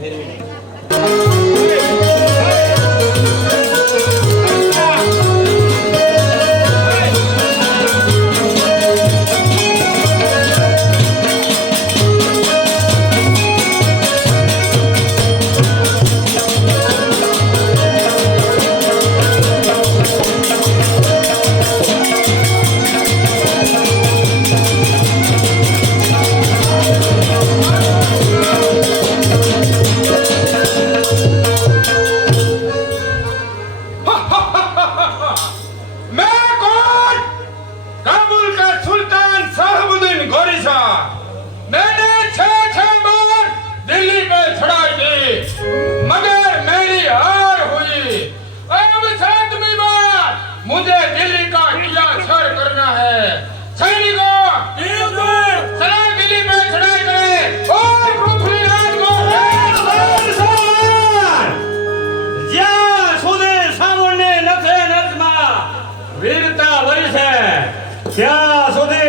ફેરવી નહીં. ત્યાં સુધી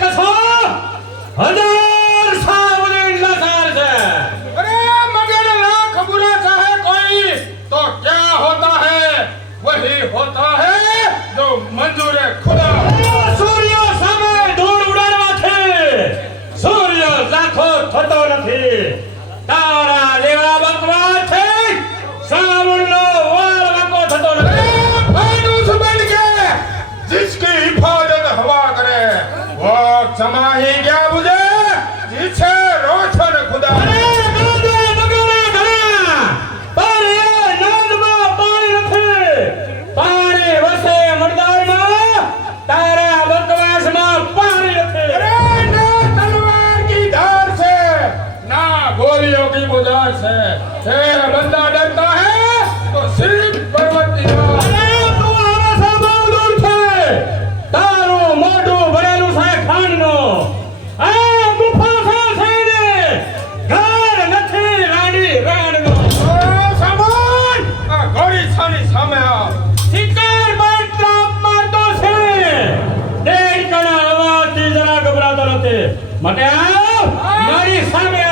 100,000 સાવલીન લસાર છે. अरे मगर लाख बुरा चाहे कोई तो क्या होता है वही होता है जो मंजूर है खुदा. સૂર્ય સામે ધૂળ ઉડાડવાથી સૂર્ય લાખો થતો નથી. તારા જેવા બકવાસથી સાવળનો વાળ વાંકો થતો નથી. फानूस बन के जिसकी हिफाजत हवा करे वो समा ही क्या बुझे जिसे रोशन खुदा. અરે ગાંધે બગડા ઘણા પણ એ નંદમાં પાણી નથી. પાણી વસે મરદારમાં તારા બકવાસમાં પાણી નથી. अरे ना तलवार की धार से ना गोलियों की बुझार से बंदा डरता है तो सिर्फ पर्वत दीवार. અરે તું હંમેશા બહુ દૂર છે. તારું મોઢું ભરેલું છે ખાંડનું. આ ગુફા છે ને ઘર નથી રાણી રાણનો. સામાન આ ઘોડી છાની સામે આવ. શિકાર પર ત્રાપ મારતો છે. દેડકાના અવાજથી જરા ગભરાતો નથી. માટે આવ મારી સામે આવ.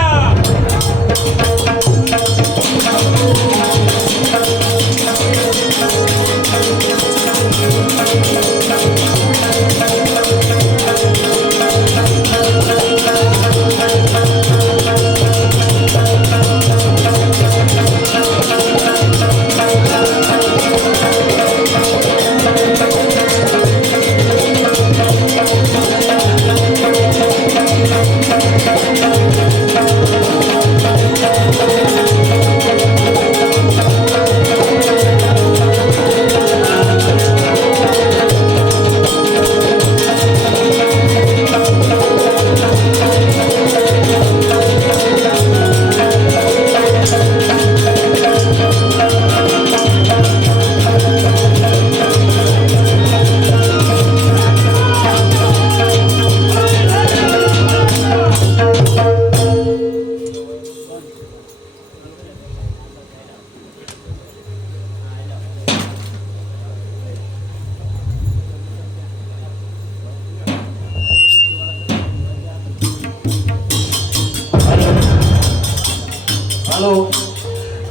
हेलो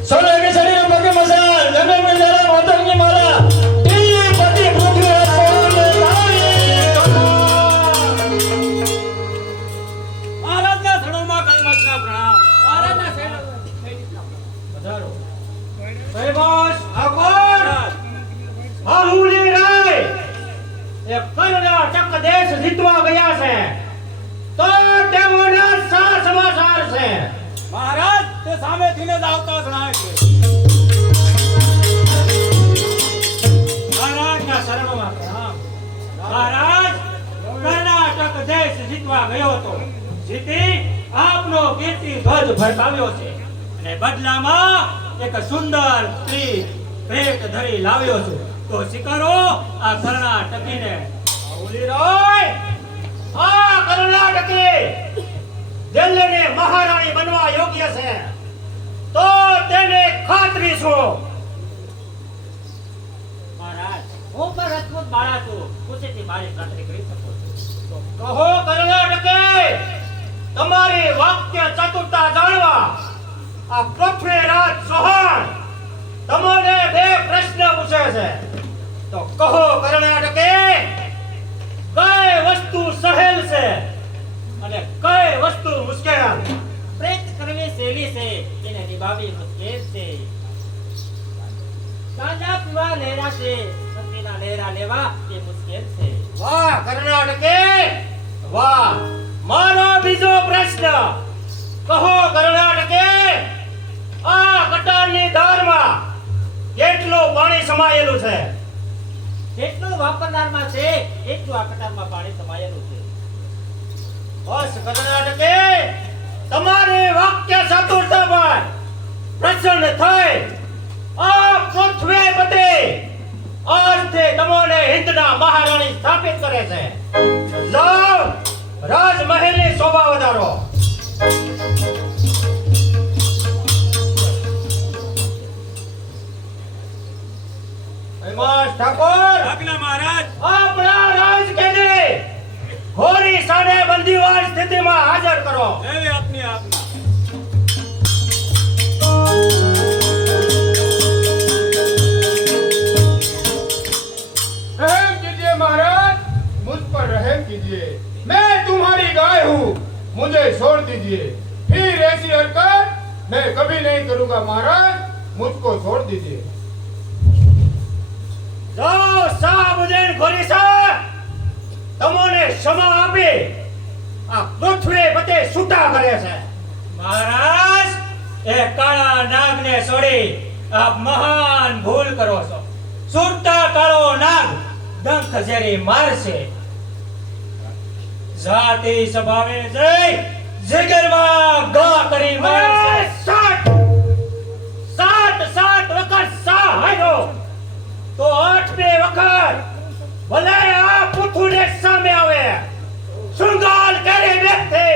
सोने के शरीर पके मसाल जमे में जरा मोतन की माला ये पति भूख है सोने लाए આરાધના સ્થળોમાં કલમતના પ્રણામ. આરાધના સ્થળો પધારો. साहिबाश ठाकुर आहूली राय ये कर्नाटक देश जीतवा गया છે તો તેઓના સા સમાચાર છે. મહારાજ તે સામેથીને જ આવતા જણાય છે. મહારાજના શરણોમાં પ્રણામ. મહારાજ કર્ણાટક દેશ જીતવા ગયો હતો. જીતી આપનો કીર્તિ ધ્વજ ફરકાવ્યો છે અને બદલામાં એક સુંદર સ્ત્રી ભેટ ધરી લાવ્યો છું. તો સ્વીકારો આ કર્ણાટકીને. ઓલી રોય આ કર્ણાટકી દિલ્હીને મહારાણી બનવા યોગ્ય છે તો તેને ખાતરી છું. મહારાજ હું પણ રજપૂત બાળા છું. ખુશીથી મારી ખાતરી કરી શકો છો. કહો કર્ણાટકે તમારી વાક્ય ચતુરતા જાણવા આ પૃથ્વીરાજ ચૌહાણ તમને બે પ્રશ્ન પૂછે છે, તો કહો કર્ણાટકે કઈ વસ્તુ સહેલ છે અને કઈ વસ્તુ મુશ્કેલ? પ્રેત કરવી સહેલી છે, એને નિભાવવી મુશ્કેલ છે. ગાંજા પીવા લહેરા છે, પત્નીના લહેરા લેવા તે મુશ્કેલ છે. વાહ કર્ણાટકે વાહ. મારો બીજો પ્રશ્ન, કહો કર્ણાટકે આ કટારની ધારમાં કેટલું પાણી સમાયેલું છે? જેટલું વાપરનારમાં છે એટલું આ કટારમાં પાણી સમાયેલું છે. બસ કર્ણાટકે તમારી વાક્ય ચતુરતા પર પ્રસન્ન થઈ આ પૃથ્વીપતિ આજથી તમને હિંદના મહારાણી સ્થાપિત કરે છે. જાઓ રાજમહેલની શોભા વધારો. હેમંત ઠાકોર આજ્ઞા મહારાજ. આપણા રાજકેદી ઘોરી સાને બંદીવાન સ્થિતિમાં હાજર કરો. એવી આપની આજ્ઞા. रहम कीजिए महाराज, मुझ पर रहम कीजिए. मैं तुम्हारी गाय हूँ, मुझे छोड़ दीजिए. फिर ऐसी हरकत मैं कभी नहीं करूँगा महाराज, मुझको छोड़ दीजिए. જાઓ સાબુદ્દીન ઘોરી સાહેબ, તમને ક્ષમા આપી આ પૃથ્વીપતિ છૂટા કરે છે. મહારાજ, એ કાળા નાગને છોડી આપ મહાન ભૂલ કરો છો. સુરતા કાળો નાગ ડંખ ઝેરી મારશે. જાતિ સ્વભાવે જઈ જીગરમાં ગા કરી મારશે. અરે સાત વખત સા હાર્યો તો આઠમી વખત ભલે આ પૃથ્વીને સામે આવે. શૃંગાર કરી વ્યક્તિ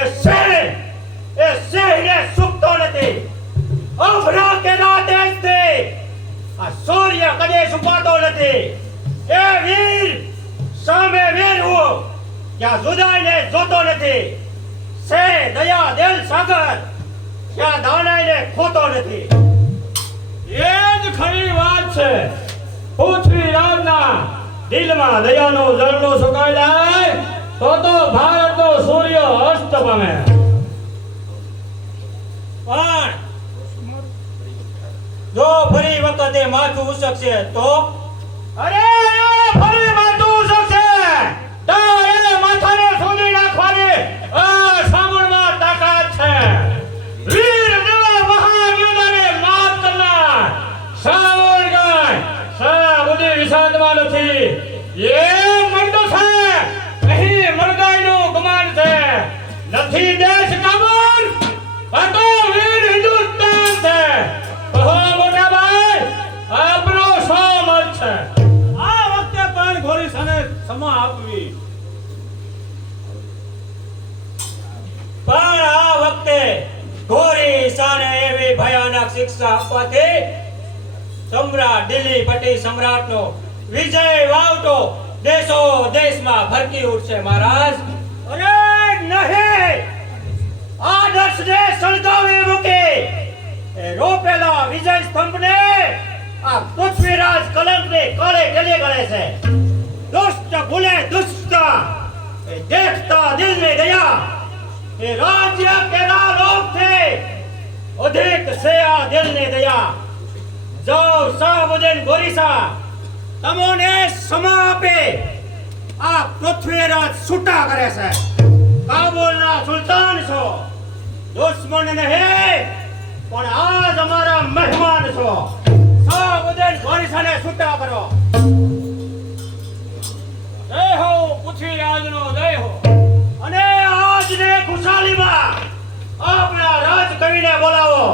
એ સિંહને સુકતો નથી. અભરા કે દેશથી આ સૂર્ય કદી છુપાતો નથી. એ વીર સામે વીર હું ક્યાં જુદાઈને જોતો નથી. સે દયા દિલ સાગર ક્યાં દાનાઈને ખોતો નથી. એ જ ખરી વાત છે. પૃથ્વીરાજના દિલમાં દયાનો ઝરણો સુકાઈ જાય તો ભારતનો સૂર્ય અસ્ત પામે. પણ જો ફરી વખતે માથું ઉસકશે તો અરે ફરી માથું ઉસકશે તો એ માથાને સૂંધી નાખવાની આ સાંભળમાં તાકાત છે. વીર જેવા મહાવીરને માત કરનાર સાવર ગાય સાબુદ્દીન વિષાદમાં નથી. એ મર્દો છે, અહીં મરગાઈનું ગુમાન છે. નથી દેશ કાબુલ, આ તો વીર હિન્દુસ્તાન છે. કહો મોટા ભાઈ, આપણો શો મત છે? આ વખતે પણ ઘોરી સાને ક્ષમા આપવી. પણ આ વખતે ઘોરી સાને એવી ભયાનક શિક્ષા આપવાથી સમ્રાટ દિલ્હી પટી સમ્રાટનો વિજય વાવટો દેશો દેશમાં ભરકી ઉઠશે. મહારાજ, અરે નહીં, આદર્શને સળગાવી મૂકી એ રોપેલા વિજય સ્તંભને આ પૃથ્વીરાજ કલંકને કાળે ગલે ગળે છે. દુષ્ટ ભૂલે દુષ્ટ, એ દેખતા દિલને દયા, એ રાજ્ય કેના લોભથી અધિક છે આ દિલને દયા. જાઓ સાબુદ્દીન ઘોરી સાહેબ, તમોને ક્ષમા આપે આ પૃથ્વીરાજ છૂટા કરે છે. કાબુલના સુલતાન છો, દુશ્મન નહીં પણ આજ અમારા મહેમાન છો. સાબુદ્દીન ઘોરી સાહેબને છૂટા કરો. જય હો પૃથ્વીરાજનો જય હો. અને આજને ખુશાલીમાં આપણા રાજકવિને બોલાવો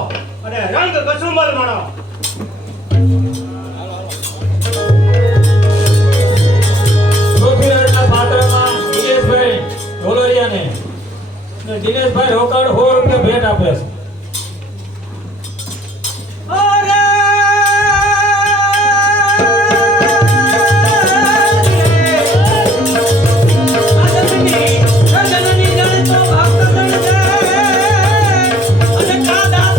અને રંગ કસુમલ માણો. પૃથ્વીરાજના પાત્રમાં દિનેશભાઈ ઢોલરિયાને અને દિનેશભાઈ રોકડ 100 રૂપિયા ભેટ આપે છે. જનની જન તો ભક્ત જન છે અને કાદા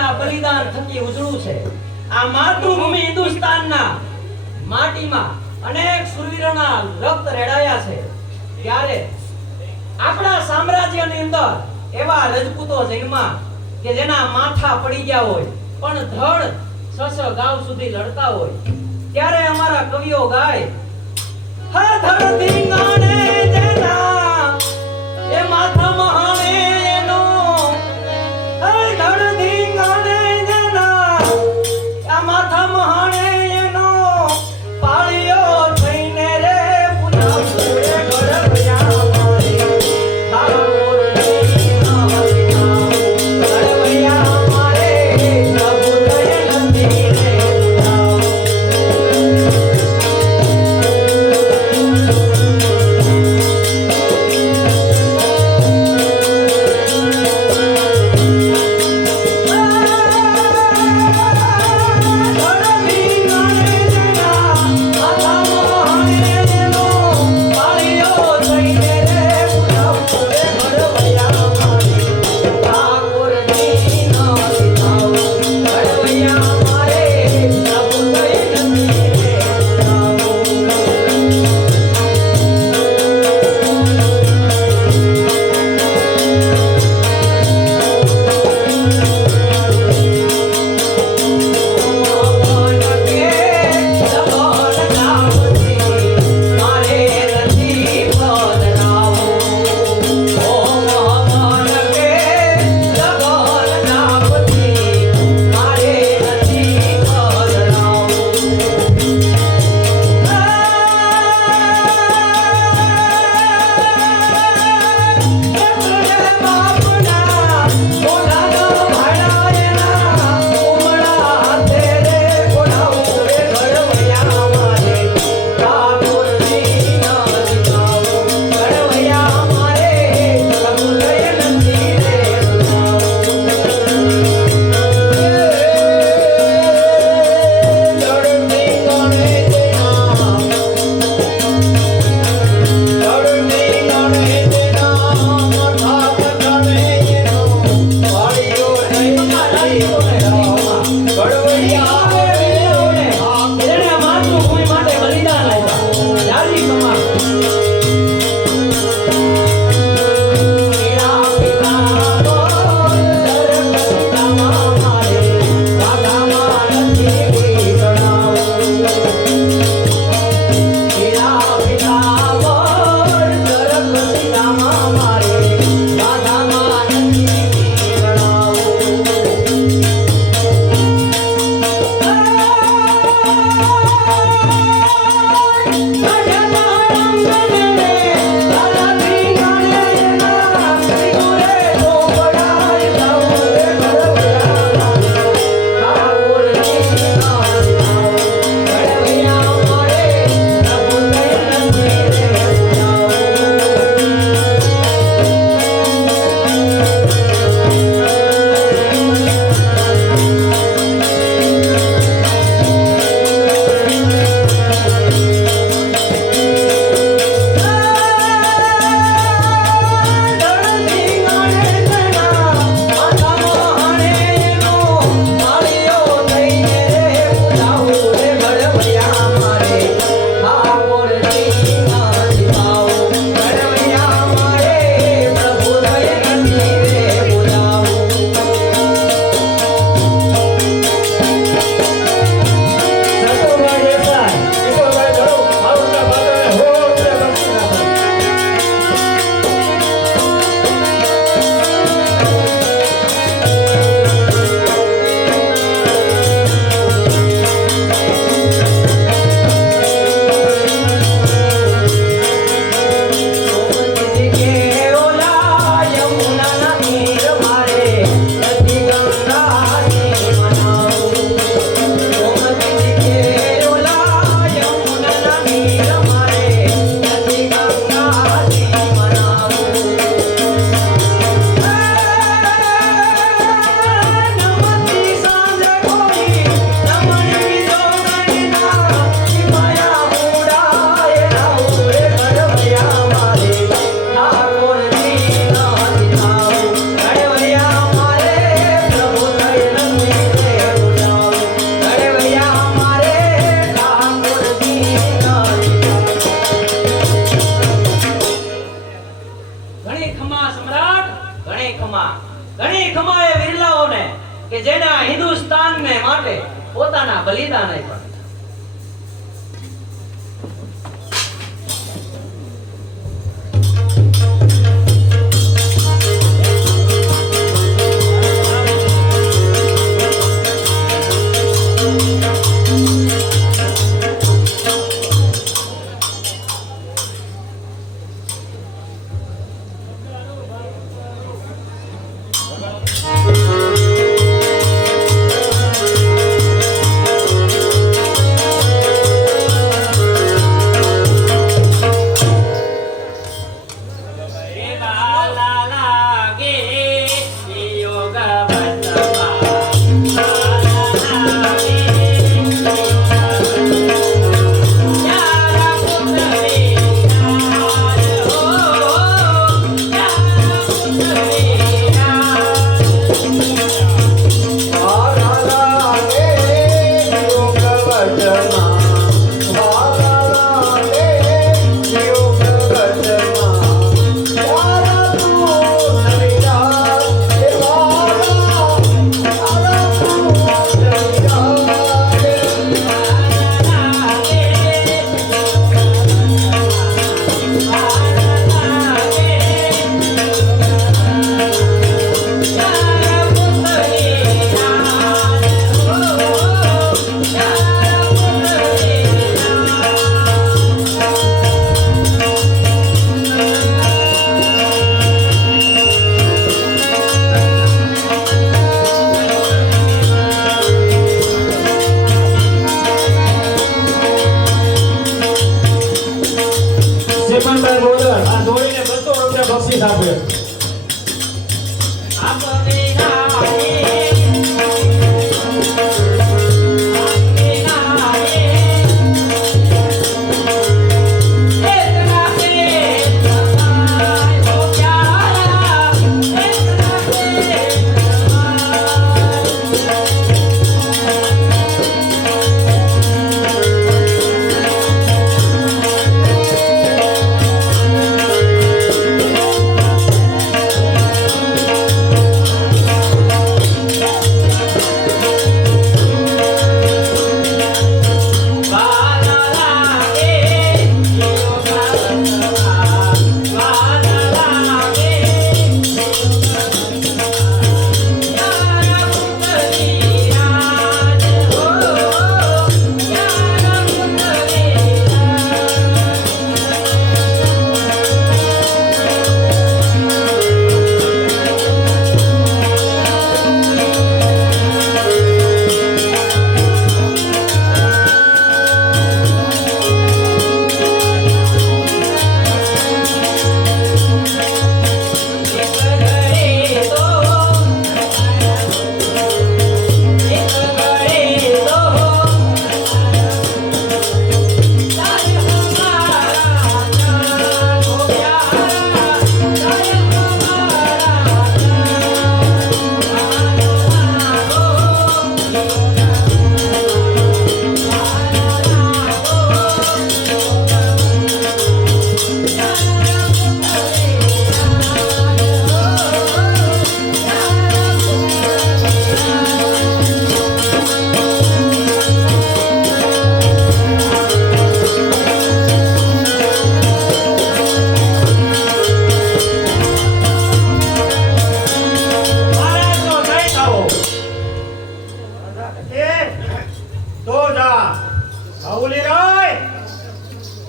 વીરોના બલિદાન થકી ઉજળું છે. આ માતૃભૂમિ હિન્દુસ્તાનના માટીમાં અનેક શૂરવીરોના રક્ત રેડાયા છે. ત્યારે આપણા સામ્રાજ્યની અંદર એવા રજપૂતો જન્મા કે જેના માથા પડી ગયા હોય પણ ધડ 6 ગાવ સુધી લડતા હોય. ત્યારે અમારા કવિઓ ગાય હર ધડ ધીંગાણે જેના એ માથા મહાણે એનો હર ધડ ધીંગાણે જેના આ માથા મહાણે એનો પાળિયો થઈને રે પુના પૂરે ગળગયા મારે ઠાકોર દીના ગળગયા મારે પ્રભુ દય નંદી રે હિન્દુસ્તાનને માટે પોતાના બલિદાન આપ્યા. શ્રીમંતભાઈ બોલર આ જોડીને 200 રૂપિયા બક્ષિસ આપે.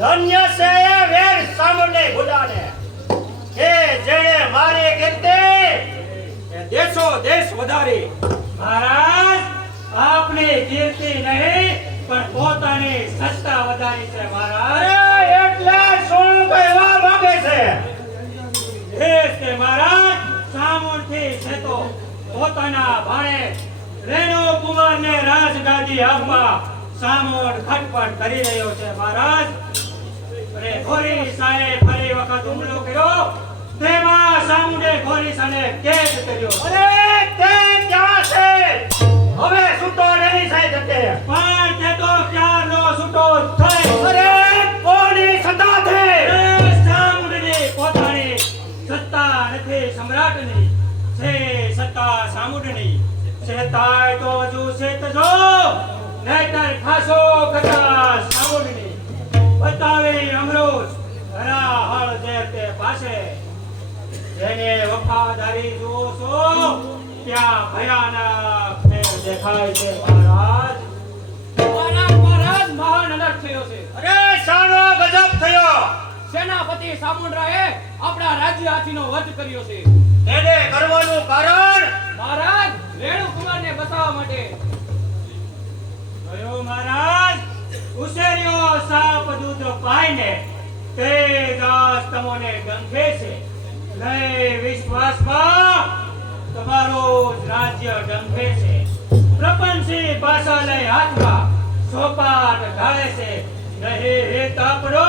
ધન્ય છે એ વીર સામુંડે ખુદાને કે જેણે મારી કીર્તિ એ દેશો દેશ વધારી. મહારાજ આપની કીર્તિ નહીં પણ પોતાની સત્તા વધારી છે મહારાજ. અરે એટલે શું કહેવા માંગે છે? દેશ કે મહારાજ સામુંડથી છે તો પોતાના ભાણે રેણુ કુમારને રાજગાદી આપવા સામુંડ ખટપટ કરી રહ્યો છે મહારાજ. અરે ઘોરી સાએ ફરી વખત હુમલો કર્યો તેમાં સામુંડે ઘોરી સાને કેદ કર્યો. અરે તે ક્યાં છે? હવે સુતો નહીં સાહેબ જતે. પણ તે તો ક્યારનો છૂટો થઈ. અરે કોની સત્તા છે? એ સામુંડની પોતાની સત્તા નથી સમ્રાટની છે. સત્તા સામુંડની સત્તા તો બાજુ સેતજો, નહીંતર ખાસો કટાશ સામુંડની. બતાવી અમૃત ભરા હળ ઝેર તે પાસે. જેને વફાદારી જુઓ છો ત્યાં ભયાનક ફેર દેખાય છે મહારાજ. મહારાજ મહાન અનર્થ થયો છે. અરે શાનો ગજબ થયો. સેનાપતિ સામુંડરાએ આપણા રાજ્ય હાથીનો વધ કર્યો છે. એને કરવાનું કારણ મહારાજ રેણુકુમારને બચાવવા માટે. જોયું મહારાજ, ઉછેર્યો સાપ દૂધ પાઈને તે દાસ તમોને ગંખે છે. લઈ વિશ્વાસમાં તમારું જ રાજ્ય ડંખે છે. પ્રપંચી પાછા લઈ હાથમાં સોપાટ ઢાળે છે. નહીં હિત આપણો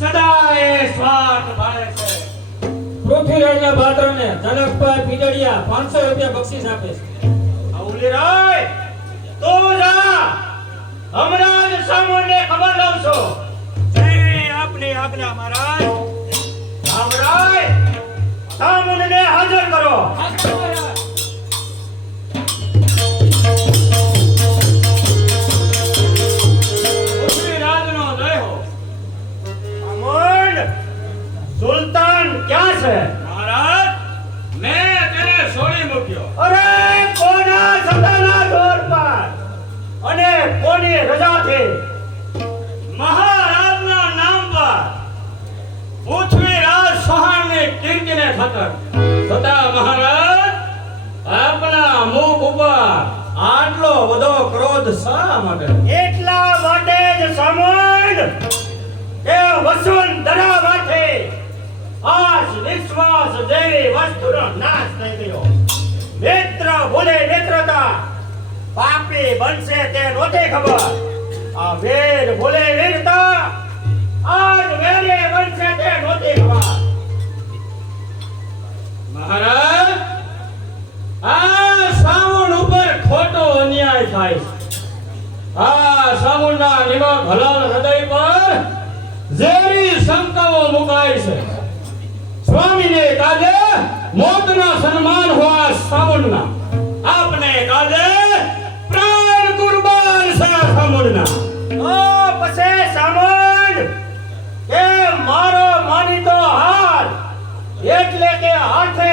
સદાય સ્વાર્થ ભાળે છે. પૃથ્વીરાજના પાત્રને જનકભાઈ પીડડિયા 500 રૂપિયા બક્ષિસ આપે છે. અવલીરાય તું જા, હમણાં જ સામુંડને ખબર લઉં છું. જય આપની આજ્ઞા મહારાજ. સામરાય સામુંડને હાજર કરો. હાજર મહારાજ. પૃથ્વીરાજનો જય હો. સામુંડ સુલતાન ક્યાં છે? મહારાજ, મેં તેને છોડી મૂક્યો. અરે કોના સદાના દોર પર અને કોની રજાથી? મહારાજના નામ પર પૃથ્વીરાજ સહાયની કીર્તિને ખાતર. છતાં મહારાજ, આપના મુખ ઉપર આટલો બધો ક્રોધ શા માટે? એટલા માટે જ સામુંડ કે વસુંધરા માટે આ વિશ્વાસ જેવી વસ્તુનો નાશ થઈ ગયો. નેત્ર ભૂલે નેત્રતા પાપી બનશે તે નહોતી ખબર. આ વેર ભૂલે વીરતા આજ વેરે બનશે તે નહોતી ખબર. મહારાજ, આ સામુંડ ઉપર ખોટો અન્યાય થાય છે. આ સામુંડના નિમક હલાલ હૃદય પર ઝેરી શંકાઓ મુકાય છે. સ્વામીને કાજે મોતના સન્માન હોવા સામુંડના, આપને કાજે પ્રાણ કુરબાન છે સામુંડના. તો પછી સામુંડ કે મારો માનીતો હાર એટલે કે હાથે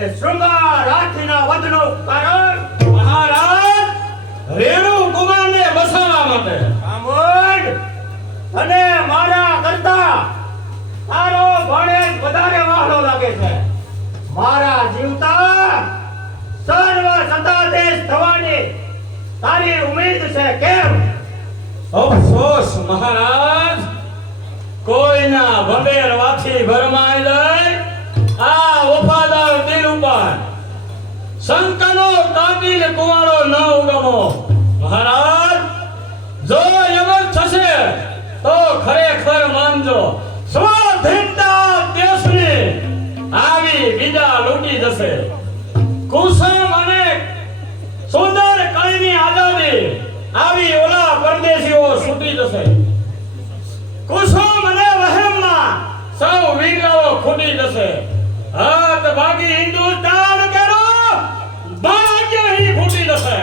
એ શૃંગાર હાથીના વધનું કારણ મહારાજ, રેણુકુમારને બસાવવા માટે. સામુંડ અને મારા કરતા તારો ભણેજ વધારે વહાલો લાગે છે. મારા જીવતા સર્વ સતાદેશ થવાની તારી ઉમ્મીદ છે કેમ? અફસોસ મહારાજ, કોઈના ભમેર વાથી ભરમાઈ જાય આ વફાદાર દિલ ઉપર શંકાનો કાતિલ કુવાડો ન ઉગમો. મહારાજ, જો યમન થશે તો ખરેખર માનજો સ્વાધીનતા દેશની આવી બીજા લૂંટી જશે. કુસુમ અને સુંદર કળીની આઝાદી આવી ઓલા પરદેશીઓ છૂટી જશે. કુસુમ અને વહેમમાં સૌ વીરાઓ ખૂટી જશે. હાથ ભાગી હિન્દુસ્તાન કેરો ભાગ્ય હી ફૂટી જશે.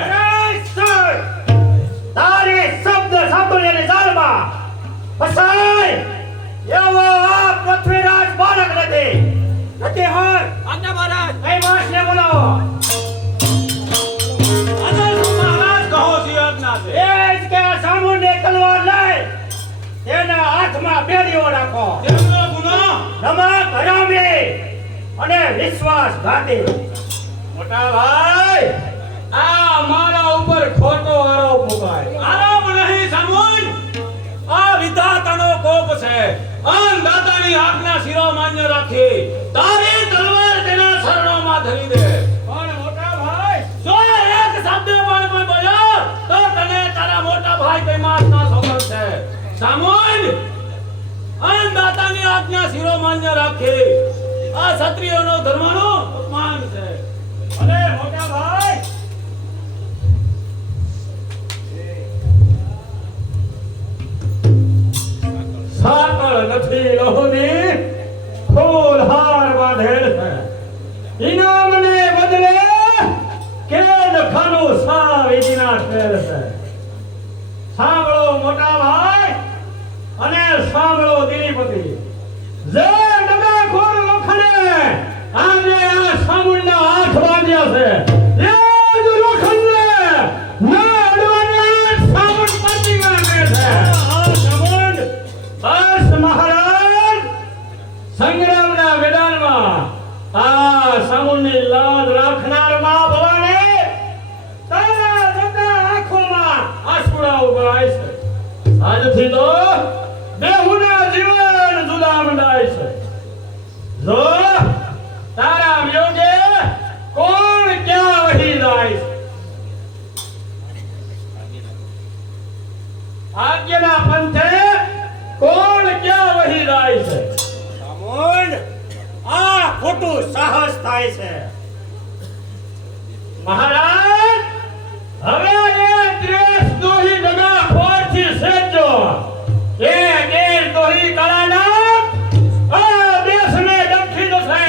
તારી શબ્દ સાંભળીને જાળમાં ફસાય એવો આ પૃથ્વીરાજ બાળક નથી. હર આજ્ઞા મહારાજ. કઈ માણસને બોલાવો. અને શું મહારાજ કહો છો આજ્ઞા છે? એ જ કે સામુંડે તલવાર લઈ તેના હાથમાં બેડીઓ રાખો. તેમનો ગુનો નમક હરામી અને વિશ્વાસઘાતી. મોટા ભાઈ, આ મારા ઉપર ખોટો આરોપ મુકાય. આરોપ નહીં સામુંડ, આ વિધાતાનો કોપ છે. અન્નદાતાની આજ્ઞા શિરોમાન્ય રાખી તારી તલવાર તેના શરણોમાં ધરી દે. પણ મોટા ભાઈ, જો એક શબ્દ પણ કોઈ બોલ્યો તો તને તારા મોટા ભાઈ કઈ માસના સફળ છે. સામુંડ, અન્નદાતાની આજ્ઞા શિરોમાન્ય રાખી આ ક્ષત્રિયોનો ધર્મનો અપમાન છે. અરે મોટા ભાઈ, સાકળ નથી લોહની, ફૂલ હાર બાંધેલ છે. ઇનામને બદલે કેદ ખાનું સાર પહેરે છે. સાંભળો મોટા ભાઈ અને સાંભળો દિલીપતિ, જે ડગાખોર લોખંડે આમને આ સામુંડના હાથ બાંધ્યા છે, એ જ લોખંડને ના અડવાના સામુંડ પતી માંગે છે. સામુંડ બસ મહારાજ, સંગ્રામના મેદાનમાં આ સામુંડની લાજ રાખનાર માં ભવાની તારા જતા આંખોમાં આંસુડા ઉભરાય છે. આજથી તો દેહુના જીવન જુદા મંડાય છે. જો તારા વિયોગે કોણ ક્યાં વહી જાય છે. આજ્ઞાના પંથે કોણ ક્યાં વહી જાય છે. સામુંડ, આ ખોટું સાહસ થાય છે. મહારાજ, હવે એ દ્વેષદ્રોહી દગાખોરથી સેજો. એ દેશદ્રોહી કળાનાક આ દેશને ડખી જશે.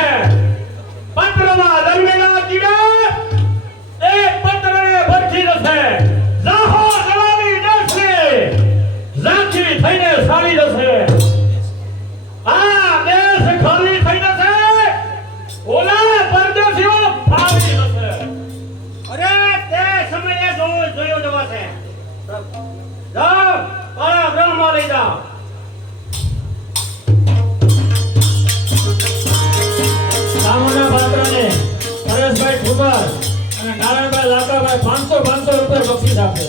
પત્રમાં જન્મેલા કીડા એ પત્રને ભરખી જશે. જાહો જવાની દેશને ઝાંખી થઈને સારી જશે. આ દેશ ખાલી થઈ જશે. ઓલા પરદેશીઓ ફાવી જશે. અરે તે સમયે જોયો જવાશે. જાઓ, કારાગૃહમાં લઈ જાઓ. સામુના પાત્રને પરેશભાઈ ઠુમર અને નારાયણભાઈ લાકાભાઈ 500 રૂપિયા બક્ષીસ આપે.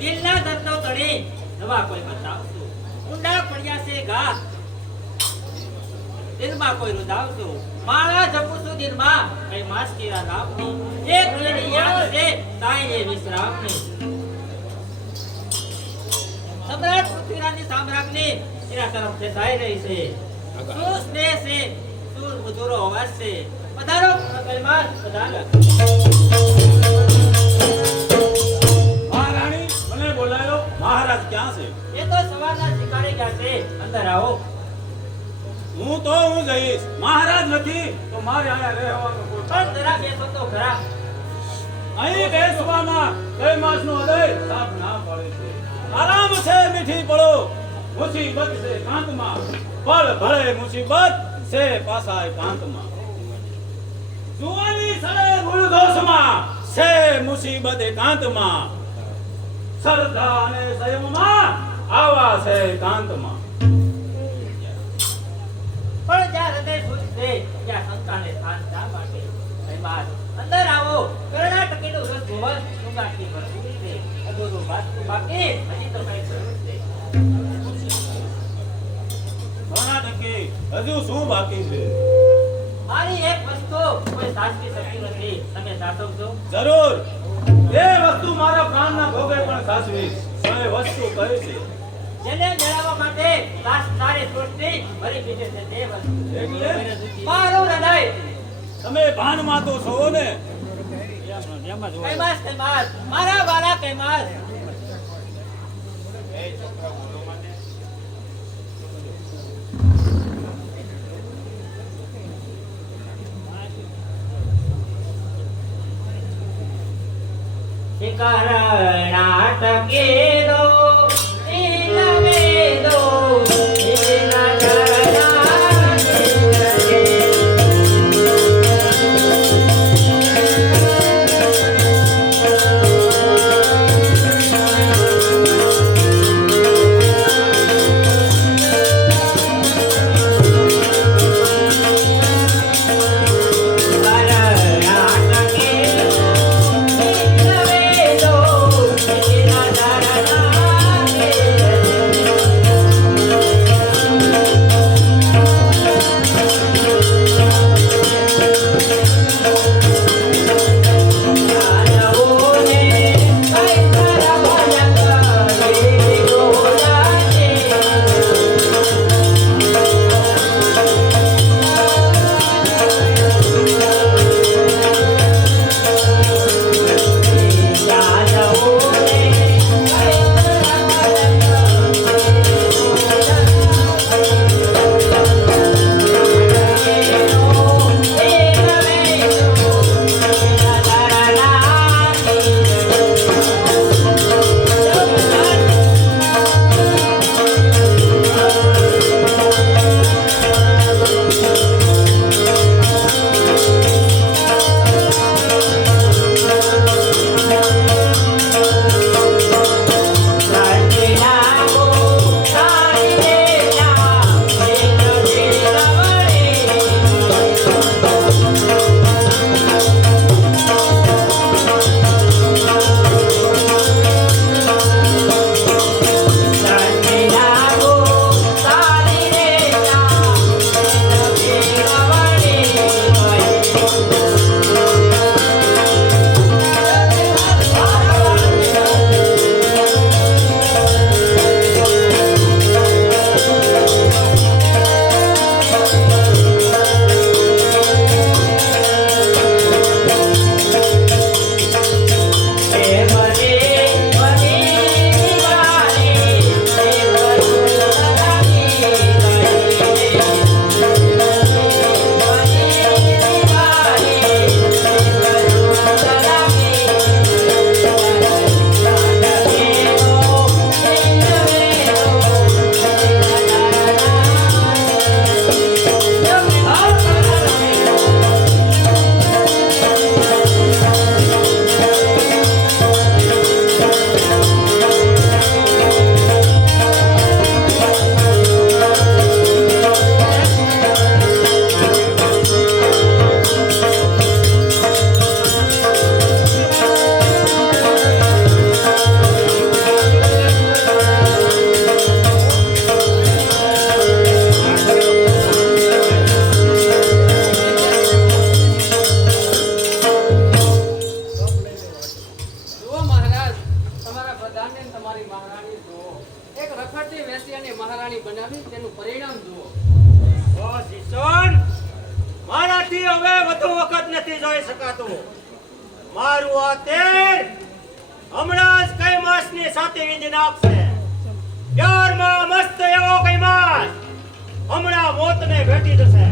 દિલના દર્દો તળે નવા કોઈ બતાવશો, ઊંડા પડ્યા છે ઘા દિલમાં કોઈ રુદાવશો. માળા જપું છું દિલમાં કઈ માસ્કીરા નામની, એક વેળી યાદ છે તાઈને વિશ્રામની. સમ્રાટ પૃથ્વીરાજની સામ્રાજ્ઞી એના તરફ ખેંચાઈ રહી છે. શું સ્નેહ છે, શું મધુરો અવાજ છે. પધારો કલમાર, પધારો. મહારાણી, મને બોલાયો. મહારાજ ક્યાં છે? એ તો સવારના શિકારે ગયા છે. અંદર આવો. હું જઈશ. મહારાજ નથી તો મારે અહીંયા રહેવાનું કોઈ પણ જરા બેસો તો ખરા. અહીં બેસવામાં કઈ માસનો હૃદય સાફ ના પડે છે. આરામ છે મીઠી પડો, મુસીબત છે કાંતમાં, પળ ભળે મુસીબત છે પાસા કાંતમાં. જુવાની સડે મૂળ દોષમાં છે મુસીબત કાંતમાં, શ્રદ્ધા અને સંયમમાં આવા છે કાંતમાં. પણ જ્યાં હૃદય શુદ્ધ છે ત્યાં શંકાને સ્થાન શા માટે? કૈલાસ, અંદર આવો. કર્ણાટકીનું રસ ભુવન સુગાથી ભરપૂર છે. અધૂરું બાકી હજી તો કંઈ જરૂર છે. કર્ણાટકી હજુ શું બાકી છે? મારી એક વસ્તુ કોઈ સાચવી શકતી નથી. તમે સાચવજો. જરૂર, એ વસ્તુ મારા પ્રાણના ભોગે પણ સાચવીશ. પણ એ વસ્તુ કઈ છે? જેને મેળવવા માટે સારી સૃષ્ટિ ભરી પીધે છે તે વસ્તુ. એટલે મારું હૃદય. તમે ભાનમાં તો છો ને? કૈલાસ, કૈલાસ, મારા વાલા કૈલાસ. કર્ણાટકે દો નીલવે દો કર્ણાટકે દો નીલવે દો મહારાણી ને તમારી મહારાણી જુઓ. એક રખડતી વેશ્યાને મહારાણી બનાવી તેનું પરિણામ જુઓ. ઓ શિષ્યોન, મારાથી હવે વધુ વખત નથી જોઈ શકાતું. મારું આ તેર હમણાં જ કૈમાસની સાથે વીંધી નાખશે. પ્યારમાં મસ્ત એવો કૈમાસ હમણાં મોતને ભેટી જશે.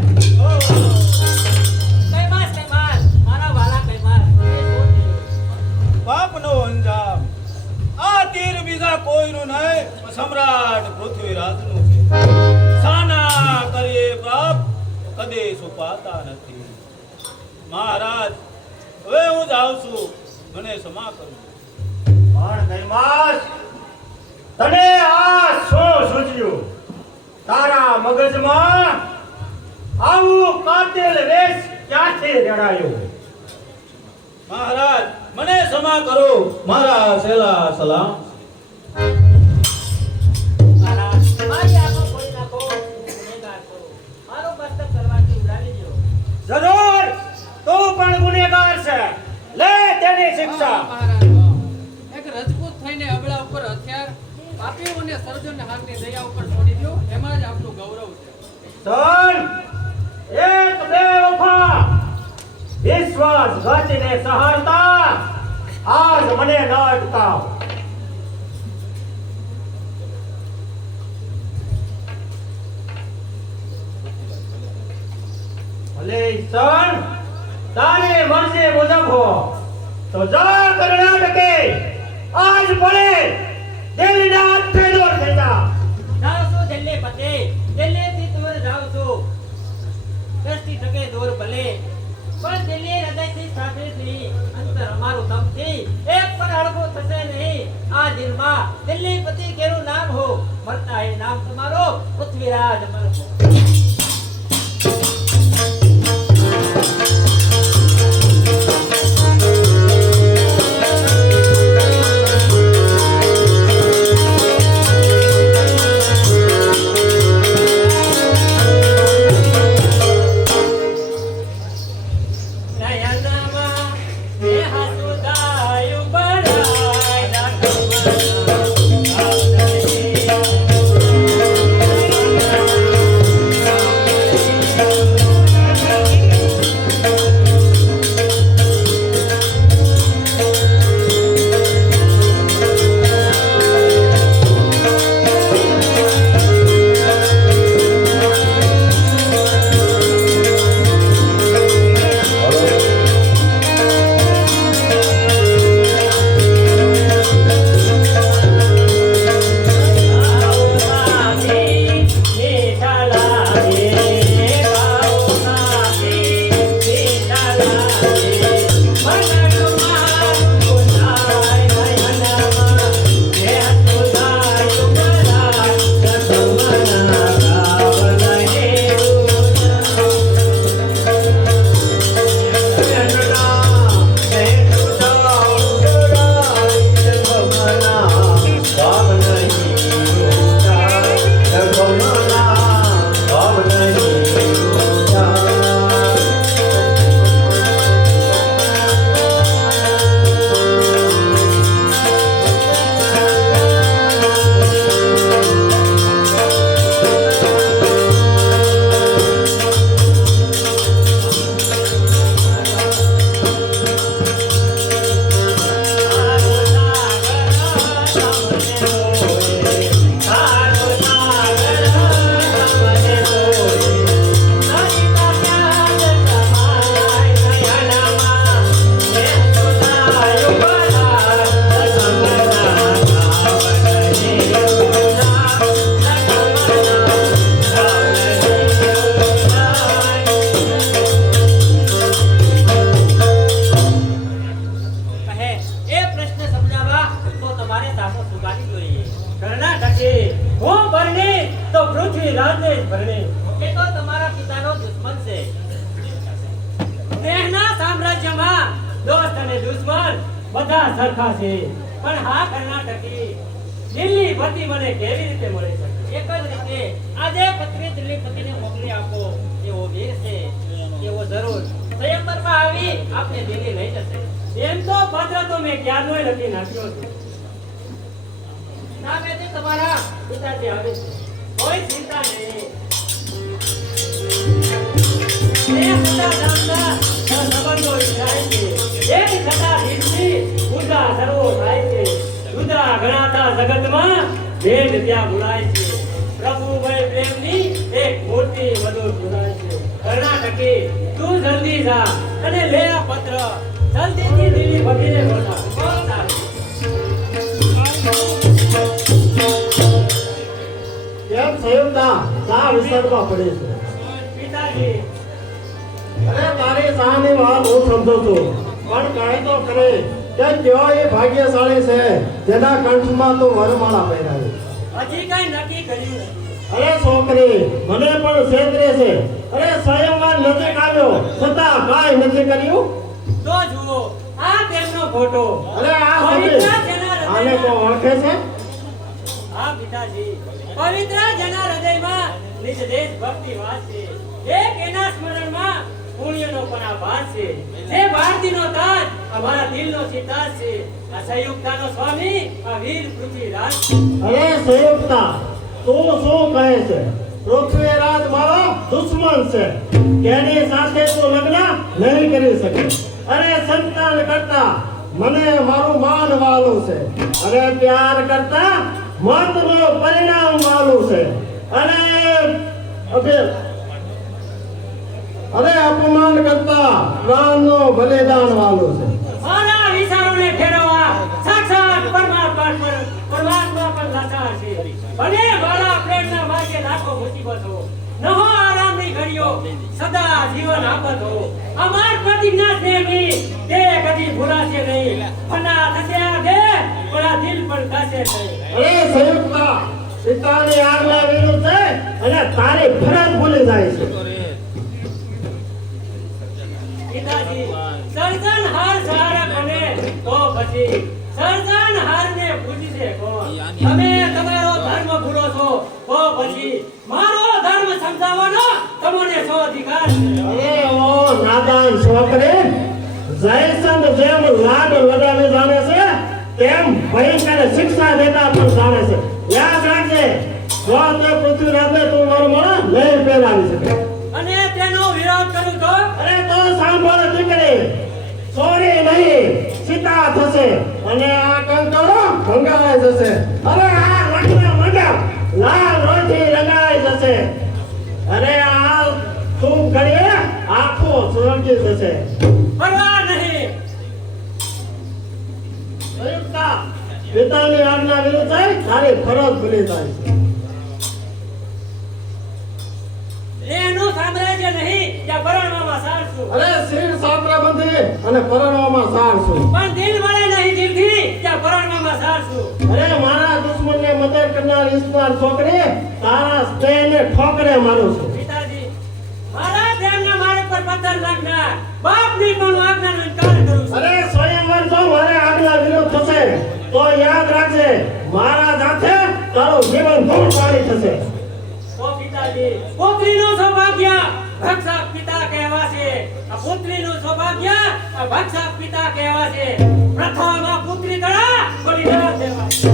કૈમાસ કૈમાસ મારા વાલા કૈમાસ એ શું થયું? પાપનો અંજામ આ તીર બીજા કોઈનું નહીં, સમ્રાટ પૃથ્વીરાજનું છે. સાના કરીએ પ્રાપ્ત કદી સુપાતા નથી. મહારાજ, હવે હું જાઉં છું, મને ક્ષમા કરો. પણ કૈમાસ, તને આ શું સૂઝ્યું? તારા મગજમાં આવું કાતિલ વેશ ક્યાંથી જડાયું? મહારાજ, મને ક્ષમા કરો. મારા સેલા સલામ. મહારાજ મારી આંખો ખોલી નાખો, ગુનેગાર કરો. મારો મસ્તક કરવાથી ઉડાવી દો. જરૂર, તું પણ ગુનેગાર છે. લે તેની શિક્ષા. મહારાજ, એક રજપૂત થઈને અબળા ઉપર હથિયાર પાપીઓને સર્જનહારની દયા ઉપર છોડી દો, એમાં જ આપનું ગૌરવ છે. સન એક બે વફા વિશ્વાસઘાતીને સહારતા આજ મને ન અટકાવ. ભલે સન તારી મરજી મુજબ હો તો જા કર્ણાટકે આજ પડે દિલ્હીના અઠે દોર થઈ જા. જાઉં છું દિલ્હી પતે, દિલ્હીથી દૂર જાઉં છું. 10 ટકે દૂર ભલે, પણ દિલ્હી હૃદયથી સાથેથી અંતર અમારું તમથી એક પણ અડગો થશે નહીં. આ દિલમાં દિલ્હી પતિ કેરું નામ હો, મરતા એ નામ તમારો પૃથ્વીરાજ અમર હો. પૃથ્વીરાજને જ ભરણે. એ તો તમારા પિતાનો દુશ્મન છે. દેહના સામ્રાજ્યમાં દોસ્ત અને દુશ્મન બધા સરખા છે, પણ હા કર્ણાટકી દિલ્હી પતિ મને કેવી રીતે મળી શકે? એક જ રીતે આજે પત્રી દિલ્હી પતિને મોકલી આપો. એવો વીર છે, એવો જરૂર સ્વયંવરમાં આવી આપને દિલ્હી લઈ જશે. એમ તો પત્ર તો મેં ક્યારનોય લખી નાખ્યો છે. તમારા પિતાજી આવે છે. કોઈ ચિંતા નહીં. એ સદા ધામના સંબંધો વિચારે છે. એક સદા દીપની પૂજા સર્વો થાય છે. જુદા ગણાતા જગતમાં ભેદ ત્યાં ભૂલાય છે. પ્રભુમય પ્રેમની એક મૂર્તિ વધુ ભૂલાય છે. કર્ણાટકી તું જલ્દી જા અને લે આ પત્ર. જલ્દીથી દિલ્હી ભગીને બોલા. બહુ સારું. કેમ સંયુક્તા શા વિસર્ગમાં પડી છે? પિતાજી અરે તારી શાની વાત હું સમજુ છું, પણ કહે તો ખરે કે કયો એ ભાગ્યશાળી છે જેના કંઠમાં તું વરમાળા પહેરાવી. હજી કઈ નક્કી કર્યું નથી. અરે છોકરી મને પણ છેતરે છે. અરે સ્વયંવર નજીક આવ્યો છતાં કાંઈ નથી કર્યું. તો જુઓ આ તેમનો ફોટો. અરે આ પવિત્ર સતી જેના આને તો હૃદયમાં- ઓળખે છે? હા પિતાજી, પવિત્ર જેના હૃદયમાં નિજ દેશ ભક્તિ વાસે. એક એના સ્મરણમાં પુણ્યનો પણ આભાસ છે. જે ભારતીનો તાજ અમારા દિલનો સિતાર છે. આ સંયુક્તાનો સ્વામી આ વીર પૃથ્વીરાજ છે. અરે સંયુક્તા તું શું કહે છે? પૃથ્વીરાજ મારો દુશ્મન છે. તેની સાથે તું લગ્ન નહીં કરી શકે. અરે સંતાન કરતા મને મારું માન વાલું છે અને પ્યાર કરતા મતનું પરિણામ વાલું છે અને અપમાન કરતા પ્રાણનું બલિદાન વાલું છે. મારા વિચારોને ફેરવવા સાક્ષાત પરમાત્મા પણ લાચાર છે. ભલે મારા પ્રેમના માર્ગે લાખો મુસીબતો, નહો આરામની ઘડીઓ, સદા જીવન આપતો. અમાર પ્રતિજ્ઞા છે ની તે કદી ભૂલાશે નહીં. ફના થશે આ દેહ પણ આ દિલ પણ થશે નહીં. અરે સંયુક્તા પિતાની આજ્ઞા વિરુદ્ધ છે અને તારી ફરજ ભૂલી જાય છે. પિતાજી, સર્જનહાર સહારક બને તો પછી સર્જનહારને પૂજશે કોણ? તમે તમારો ધર્મ ભૂલો છો તો પછી મારો ધર્મ સમજાવવાનો તમને શો અધિકાર છે? અરે ઓ નાદાન છોકરી, જયચંદ જેમ લાડ લગાવી જાણે છે તેમ ભયંકર શિક્ષા દેતા પણ જાણે છે. યાદ રાખજે, જો તે પૃથ્વીરાજને તું વરમાળા નહીં પહેરાવી શકે. અને તેનો વિરોધ કરું તો અરે તો સાંભળ દીકરી, ચોરી નહીં સીતા થશે અને આ કંકણો ભંગાઈ જશે. અરે આ લગ્ન મંડપ લાલ રોથી રંગાઈ જશે. અરે આ તું ઘડીએ આખો સુરંગી જશે. પરવા નહીં. સંયુક્તા પિતાની આજ્ઞા વિરુદ્ધ જાય તારી ફરજ ભૂલી જાય છે. એનું સામ્રાજ્ય નહીં ત્યાં પરણવામાં સારશું. અરે શીર સાત્ર બંધી અને પરણવામાં સાર છું. પણ દિલ મળે નહીં દિલથી ત્યાં પરણવામાં સારશું. અરે મારા દુશ્મનને મદદ કરનાર ઈશ્વર છોકરી તારા સ્નેહને ઠોકરે મારું છું. પિતાજી, મારા પ્રેમના માર્ગ પર પથ્થર નાખનાર બાપની પણ આજ્ઞાનો ઇનકાર કરું છું. અરે સ્વયંવર જો મારે આજ્ઞા વિરુદ્ધ થશે તો યાદ રાખજે મારા સાથે તારું જીવન ધૂળ પાણી થશે. ઓ પિતાજી, પુત્રીનું સૌભાગ્ય ભક્ષક પિતા કહેવાશે. આ પુત્રીનું સૌભાગ્ય આ ભક્ષક પિતા કહેવાશે. પ્રથમ આ પુત્રી તળા બલિદાન દેવાશે.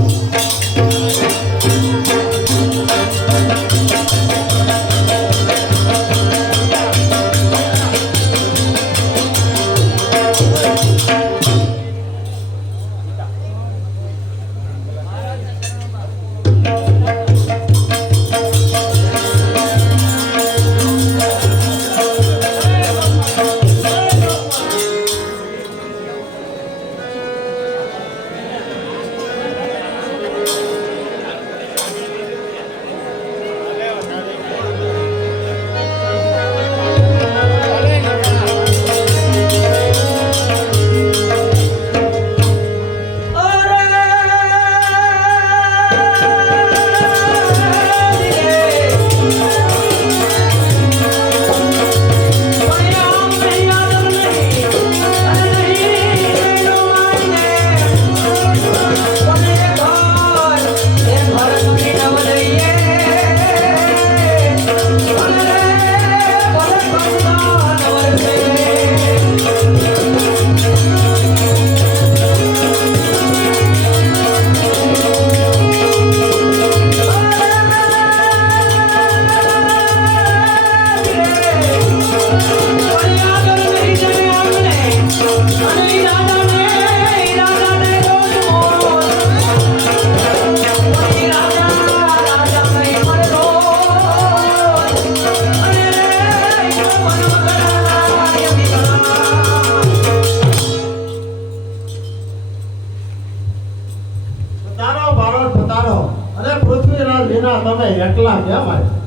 અરે પૃથ્વીરાજ વિના તમે એકલા કેમ આવ્યા?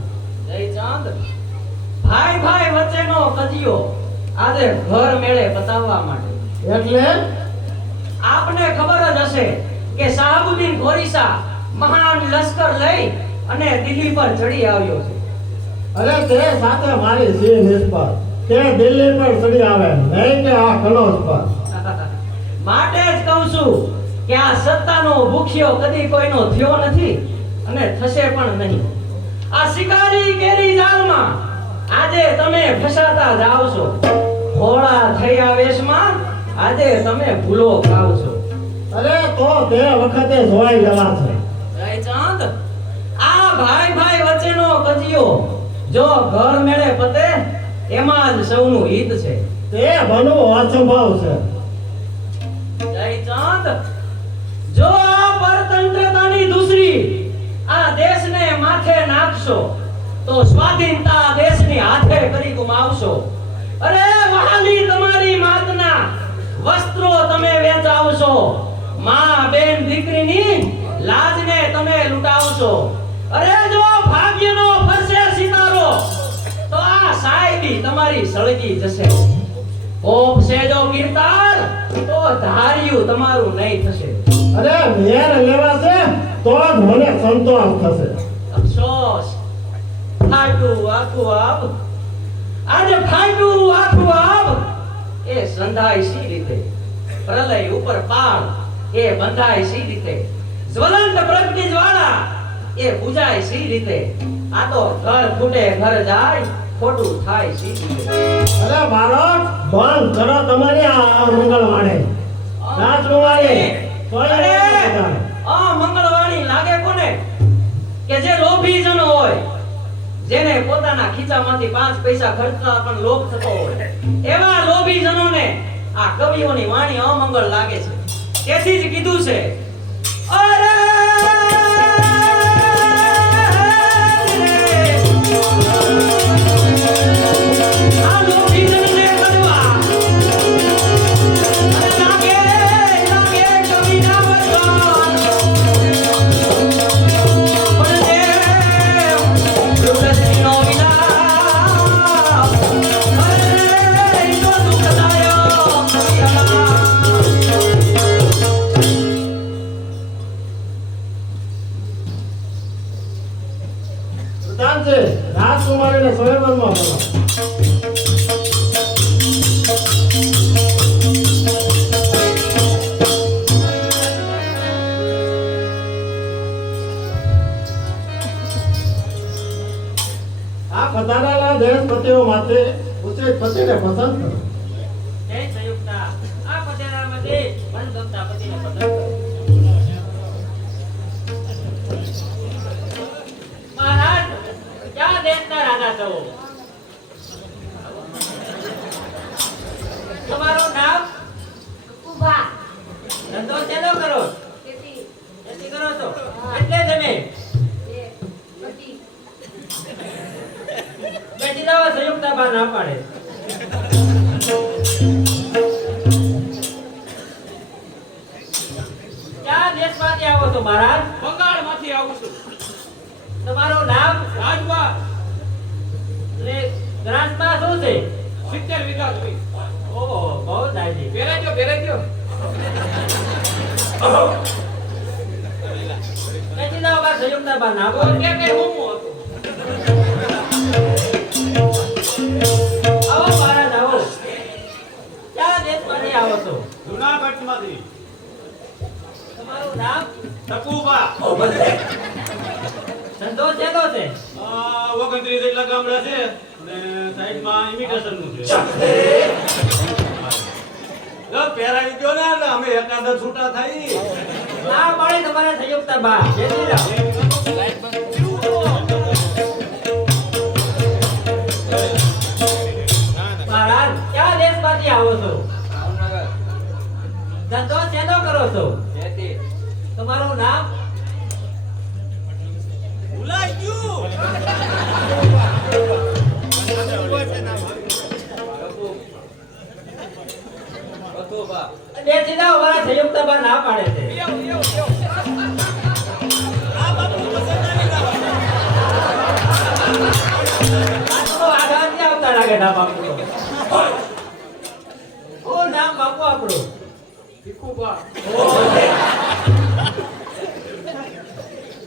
જયચંદ, ભાઈ ભાઈ વચ્ચેનો કજિયો આજે ઘર મેળે પતાવવા માટે. એટલે આપને ખબર જ હશે કે શાહબુદ્દીન ગોરીસા મહાન લશ્કર લઈ અને દિલ્હી પર ચડી આવ્યો છે. અરે તે સાથે મારી સી નિસ્બત તે દિલ્હી પર ચડી આવે નહીં કે આ કલોજ પર. માટે જ કહું છું કે આ સત્તાનો ભૂખ્યો કદી કોઈનો થયો નથી અને થશે પણ નહીં. આ શિકારી કેરી જાળમાં આજે તમે ફસાતા જાવ છો. ઘોડા થયા વેશમાં આજે તમે ભૂલો ખાવ છો. અરે તો તે વખતે જોઈ જવા છે. જયચંદ, આ ભાઈ ભાઈ વચ્ચેનો કજિયો જો ઘર મેળે પતે એમાં જ સૌનું હિત છે. તે બનવું અસંભવ છે. જયચંદ, જો આ પરતંત્રતાની દૂસરી આ દેશને માથે નાખશો તો સ્વાધીનતા દેશની હાથે કરી ગુમાવશો. અરે વહાલી તમારી માતના વસ્ત્રો તમે વેચાવશો. માં બેન દીકરીની લાજને તમે લૂંટાવશો. અરે જો ભાગ્યનો ફરશે સિતારો તો આ સાયદી તમારી સળગી જશે. ઓપશે જો કીર્તાર તો ધાર્યું તમારું નહીં થશે. અરે મેર લેવાશે તો જ મને સંતોષ થશે. અફસોસ, ફાટું આખું આબ, આજે ફાટું આખું આબ એ સંધાય સી રીતે, પ્રલય ઉપર પાળ એ બંધાય સી રીતે, જ્વલંત પ્રગટી જ્વાળા એ બુજાય સી રીતે. આ તો ઘર ફૂટે ઘર જાય, ખોટું થાય સી રીતે. અરે બાળક બંધ કરો તમારી આ મંગળવાણી. રાજકુમારી અરે આ મંગળવાણી લાગે કોને કે જે લોભી જન હોય, જેને પોતાના ખીચામાંથી 5 પૈસા ખર્ચવા પણ લોભ થતો હોય, એવા લોભી જનોને આ કવિઓની વાણી અમંગળ લાગે છે. તેથી જ કીધું છે અરે આ લોભી જનને કરવા લાગે લાગે કવિના વચન નો વિલાપ અરે ઈનો દુઃખદાયો પ્રધાનજી રાજકુમારીને સ્વયંવરમાં બોલાવો. આ પધારેલા દેશપતિઓ માટે ઉચિત પતિને પસંદ કરો. જય સંયુક્તા, આ પધારામાંથી મનગમતા પતિને પસંદ કરો. મહારાજ, ક્યાં દેશના રાજા છો? તમારું નામ? ધંધો શેનો કરો? ખેતી કરો છો? એટલે તમે બેસી જાઓ. સંયુક્તા બા ના પાડે. ક્યાં દેશમાંથી આવો છો મહારાજ? બંગાળમાંથી આવું છું. તમારું નામ? રાજવા એટલે ગ્રાન્ટમાં શું છે? 70 વીઘા જમીન. ઓહો, બહુ દાયજી. બેરાજો. બેસી જાઓ બા. સંયુક્તા બા ના તો પાડે. તે કઈ હોમું હતું. આવો મહારાજ, આવો. ક્યાં દેશમાંથી આવો છો? જૂનાગઢમાંથી તમારું નામ? ટકુબા. ધંધો શેનો છે? 29 જેટલા ગામડા છે અને સાઈડમાં ઇમિટેશનનું છે. જો પહેરાવી ગયો ને એટલે અમે એકાદા છૂટા થઈ. ના પાડે તમારે સંયુક્તા બા. બેસી જાઓ. મહારાજ, ક્યાં દેશમાંથી આવો છો? ધંધો શેનો કરો છો? તમારું નામ? ભૂલાઈ ગયું. બેસી જાઓ. મારા સંયુક્તા બા ના પાડે છે. આ બાપુ નામ આપું શું નામ બાપુ આપણું? ભીખુબા.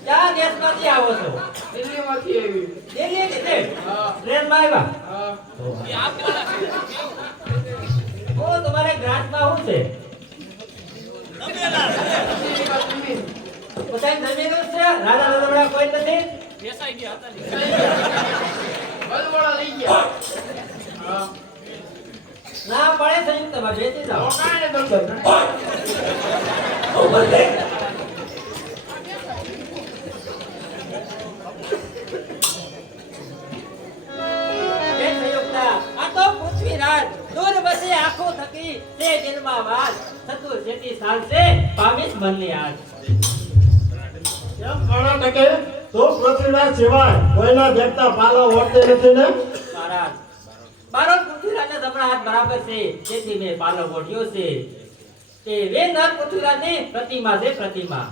ક્યાં દેશમાંથી આવો છો? દિલ્હીમાંથી આવી. દિલ્હીથી છે? હા. ટ્રેનમાં આવ્યા? હા. ઓ, તમારે ગ્રાન્ટમાં શું છે? પોતાની જમીન જ છે? રાજા રજવાડા કોઈ નથી? વલવાળા લઈ ગયા. હા. ના પડે સંયુક્તમાં બેસી જાઓ. કાંઈ ને દંડો. બેન સંયુક્તા, આ તો પૃથ્વીરાજ દૂર વસે આંખો થકી તે દિલમાં વાત થતું જેથી સાલ છે પામીશ મનની આજ. કેમ કર્ણાટકે તો પૃથ્વીરાજ સિવાય કોઈના દેખતા પાલો ઓળતે નથી ને? મહારાજ મારો પૃથ્વીરાજના જમણા હાથ બરાબર છે તેથી મેં પાલો ઓઢ્યો છે. તે વે નર પૃથ્વીરાજની પ્રતિમા છે પ્રતિમા.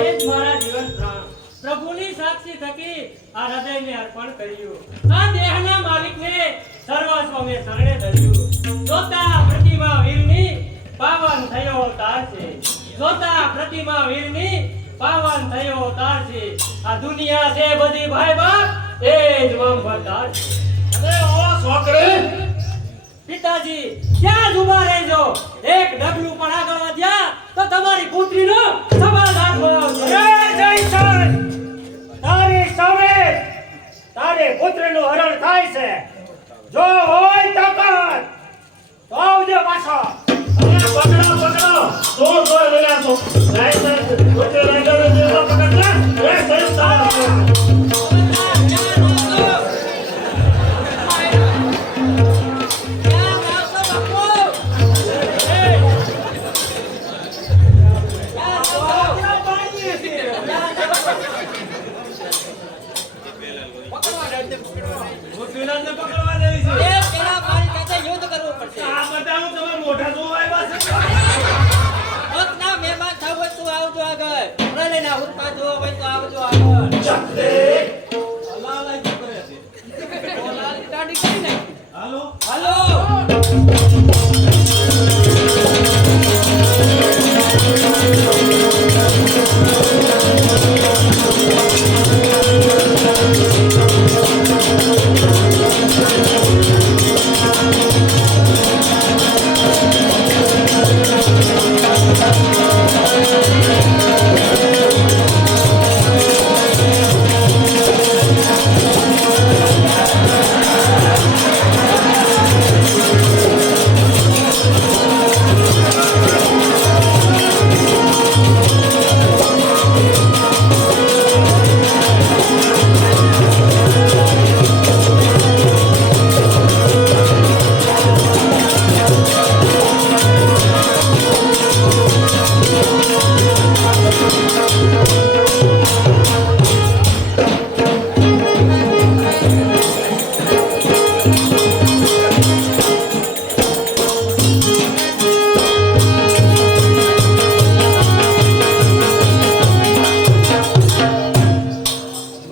એ જ મારા જીવન પ્રાણ પ્રભુની સાક્ષી થકી આ હૃદયને અર્પણ કર્યું. આ દેહના માલિકને સર્વસ્વ મેં શરણે ધર્યું. જોતા પ્રતિમા વીરની પાવન થયો તાર છે. જોતા પ્રતિમા વીરની પાવન થયો તાર છે. આ દુનિયા છે બધી ભાઈ બાપ એ જ વંભરદાર છે. અરે ઓ છોકરી, પિતાજી ત્યાં જ ઊભા રહેજો. એક ડગલું પણ આગળ વધ્યા તો તમારી પુત્રીનો સવાલ રાખવાનો છે. તારી સામે તારે પુત્રનું હરણ થાય છે. જો હોય તાકાત તો આવજો પાછો. અરે પકડો પકડો, જોર જોર રહ્યા છો. લાયસન્સ ઓકે લાગેલો જેવો પકડલા. અરે સંયુક્તા, પૃથ્વીરાજને પકડવા દેવી છે. એ પેલા મારી સાથે યુદ્ધ કરવું પડશે. આ બધાનું તમે મોઢા જોવા આવ્યા છે. કોકના મહેમાન થવું હોય તો આવજો આગળ. પ્રણયના હુરપા જોવા હોય તો આવજો આગળ. લાલ આઈ કરે છે. લાલી દાઢી કરી નાખી. હાલો. હાલો.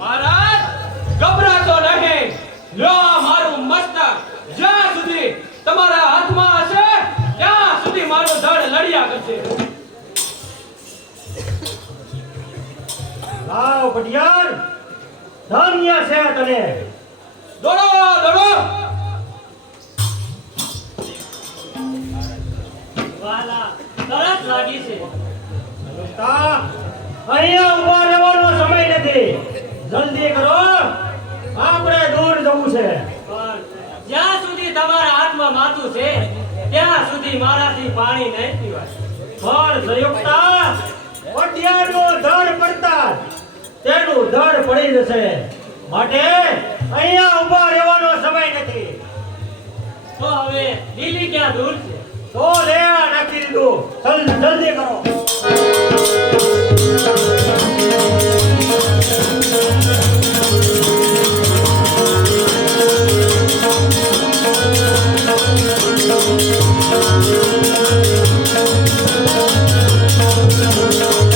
મહારાજ ગભરાતો નહીં. લો આ મારું મસ્તક. જ્યાં સુધી તમારા હાથમાં હશે ત્યાં સુધી મારો ધડ લડ્યા કરશે. લાવ પટિયાર, ધન્ય છે તને. દોડો દોડો. વાલા તરત લાગી છે. સંયુક્તા, અહીંયા ઊભા રહેવાનો સમય નથી. જલ્દી કરો, આપણે દૂર જવું છે. પણ જ્યાં સુધી તમારા હાથમાં માથું છે ત્યાં સુધી મારાથી પાણી નહીં પીવાય. પણ સંયુક્તા, પટિયારનું ધડ પડતા જ તેનું ધડ પડી જશે. માટે અહીંયા ઊભા રહેવાનો સમય નથી. તો હવે દિલ્હી ક્યાં દૂર છે? તો લે આ નાખી દીધું. જલ્દી કરો. અરે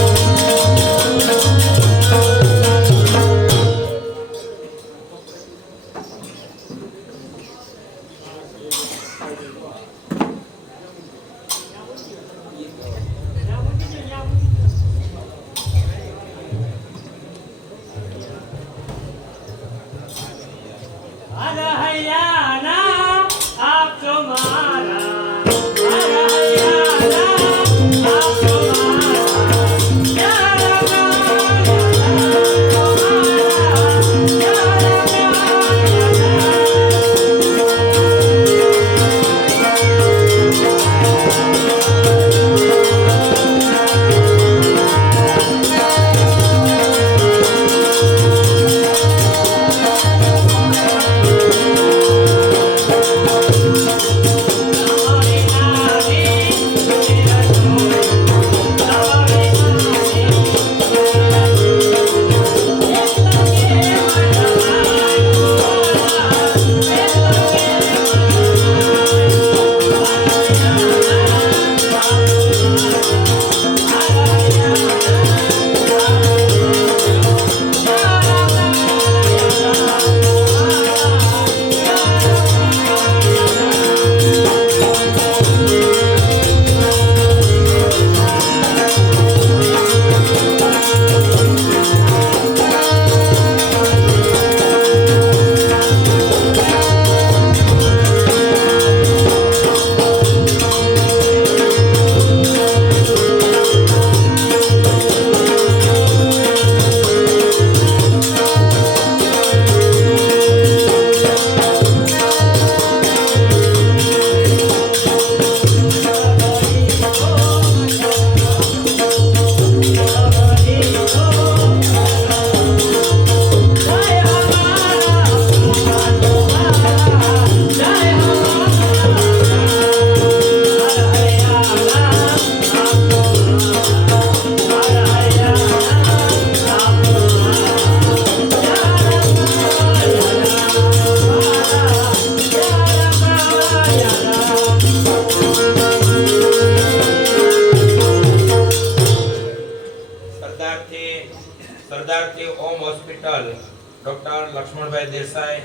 હોસ્પિટલ ડોક્ટર લક્ષ્મણભાઈ દેસાઈ,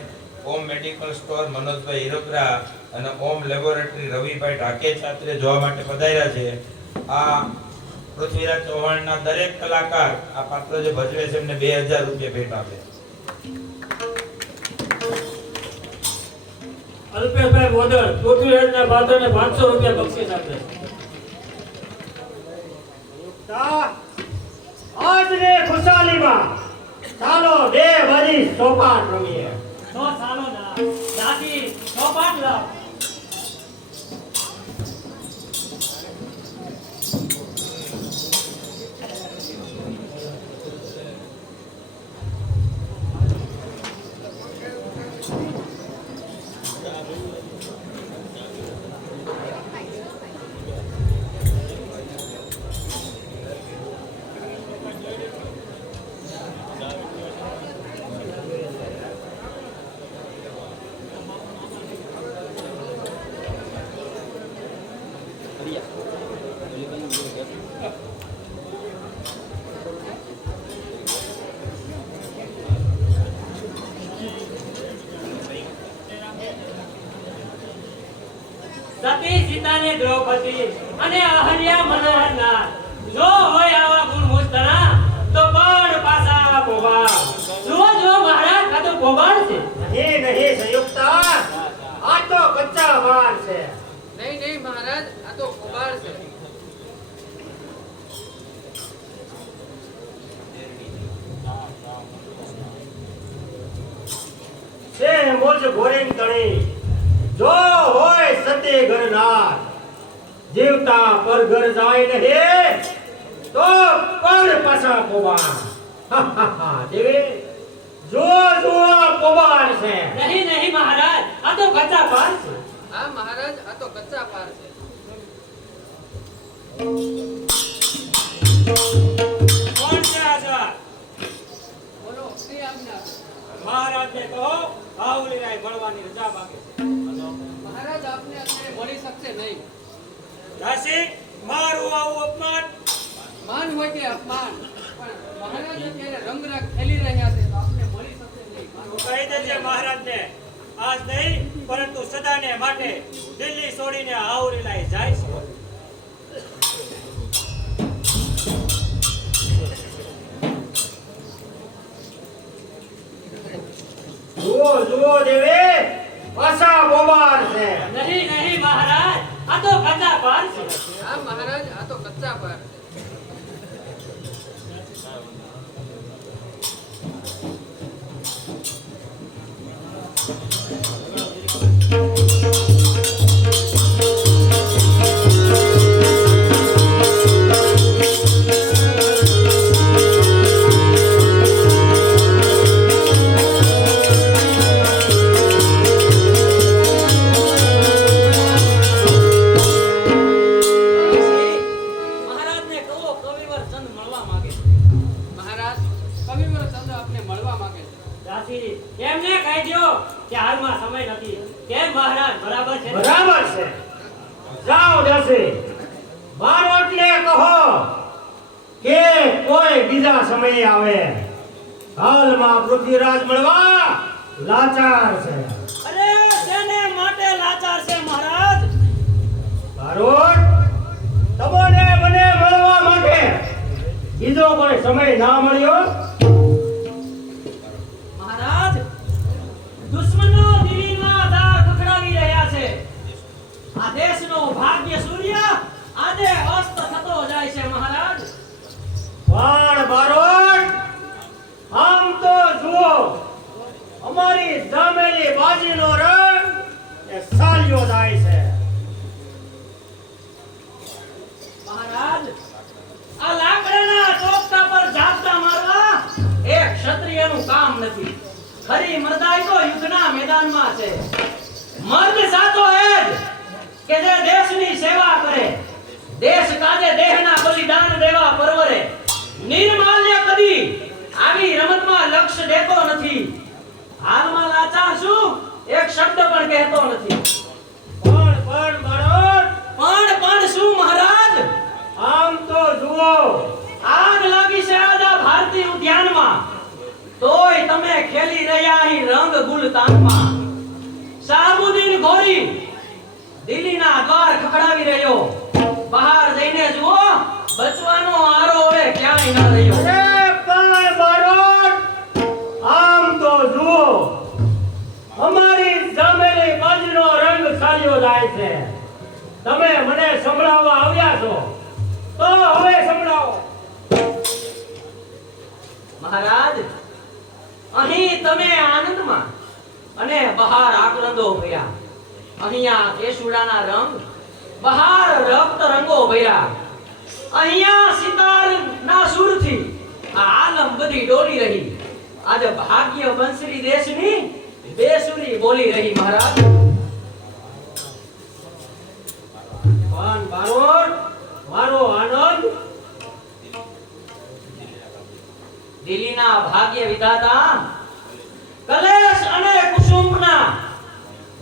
ઓમ મેડિકલ સ્ટોર મનોજભાઈ હિરોકરા અને ઓમ લેબોરેટરી રવિભાઈ ઢાકે છાત્રે જોવા માટે પધાર્યા છે. આ પૃથ્વીરાજ ચૌહાણના દરેક કલાકાર આ પાત્ર જે ભજવે છે એમને 2000 રૂપિયા ભેટ આપે. અલ્પેશભાઈ બોદર પૃથ્વીરાજના પાત્રને 500 રૂપિયા બક્ષિસ આપે. આજની ખુશાલીમાં ચાલો બે વરી સોપાન રમીએ. તો ચાલો ના દાદી ચોપાટ લાવ. સતી સીતાને દ્રૌપદી અને અહલ્યા મનોહરના જો હોય આવા ગુણ મુસ્તરા તો પણ પાસા પોવા. જો મહારાજ આ તો પોવાડ છે. નહીં નહીં સંયુક્તા, આ તો કચ્ચા માલ છે. નહીં મહારાજ આ તો ખોબાળ છે. છે મોજ ઘોરીન તણી જો હોય સતી ઘરનાર, જીવતા પર ઘર જાય નહીં તો પણ પાછા પોવા. દેવી જો પોવાડ છે. નહીં મહારાજ આ તો કચ્ચા પાર છે. હા મહારાજ આ તો કચ્ચા પાર છે. કોણ છે આઝાદ? બોલો શ્રી આજ્ઞા. મહારાજને કહો બાહુલીરાય મળવાની રજા માંગે છે. મહારાજ આપને અત્યારે મળી શકશે નહીં. દાસી, મારું આવું અપમાન માન હોય કે અપમાન, પણ મહારાજ અત્યારે રંગરાગ ખેલી રહ્યા છે તો આપને મળી શકશે નહીં. કહી દેજે મહારાજને આજ નહીં પરંતુ સદાને માટે દિલ્હી છોડીને આવરીલાય જાય છે. જુઓ દેવી પાછા પોવાડ છે. નહીં મહારાજ આ તો કચ્ચા પાર છે. હા મહારાજ આ તો કચ્ચા પાર છે. મહારાજને કહો કવિવર ચંદ મળવા માંગે છે. મહારાજ કવિવર ચંદ્ર આપને મળવા માંગે છે. દાસી એમને કહી દ્યો કે હાલમાં સમય નથી. કેમ મહારાજ બરાબર છે? બરાબર છે. જાઓ દાસી, મારો એટલે કહો કે કોઈ બીજા સમયે આવે. હાલમાં પૃથ્વીરાજ મળવા લાચાર છે. અરે શેને માટે લાચાર છે મહારાજ? બારોટ તમને મને મળવા માટે બીજો કોઈ સમય ના મળ્યો? મહારાજ દુશ્મનો દિલ્હીમાં દાર ખખડાવી રહ્યા છે. આ દેશનો ભાગ્ય સૂર્ય આજે અસ્ત થતો જાય છે મહારાજ. પણ બારોટ આમ તો જુઓ, અમારી જામેલી બાજીનો રંગ એ સાલ્યો જાય છે. મહારાજ આ લાકડાના ચોકટા પર ઝાપટા મારવા એ ક્ષત્રિયનું કામ નથી. ખરી મર્દાઈ તો યુદ્ધના મેદાનમાં છે. મર્દ સાચો એ જ કે જે દેશની સેવા કરે, દેશ કાજે દેહના બલિદાન દેવા પરવરે. નિર્માલ્ય કદી આવી રમતમાં લક્ષ્ય દેતો નથી. હાલમાં લાચાર શું એક શબ્દ પણ કહેતો નથી. પણ બારોટ પણ શું મહારાજ? આમ તો જુઓ, આગ લાગી છે આદા ભારતી ઉદ્યાનમાં, તોય દિલ્હીના દ્વાર ખખડાવી રહ્યો. બહાર જઈને જુઓ, બચવાનો આરો હવે ક્યાંય ન રહ્યો. અરે કાંઈ બારોટ, આમ તો જુઓ, અમારી જામેલી બાજુનો રંગ સાલ્યો જાય છે. તમે મને સંભળાવવા આવ્યા છો, તો હવે સંભળાવો. મહારાજ, અહીં તમે આનંદમાં અને બહાર આકલંદો ભર્યા. અહીંયા કેસુડાના રંગ, બહાર રક્ત રંગો ભર્યા. અહીંયા સિતારના સુરથી આ આલમ બધી ડોલી રહી. આજે ભાગ્ય બંસરી દેશની બેસુરી બોલી રહી. મહારાજ, પણ બારોટ, મારો આનંદ દિલ્હીના ભાગ્ય વિધાતા કલેશ અને કુસુમના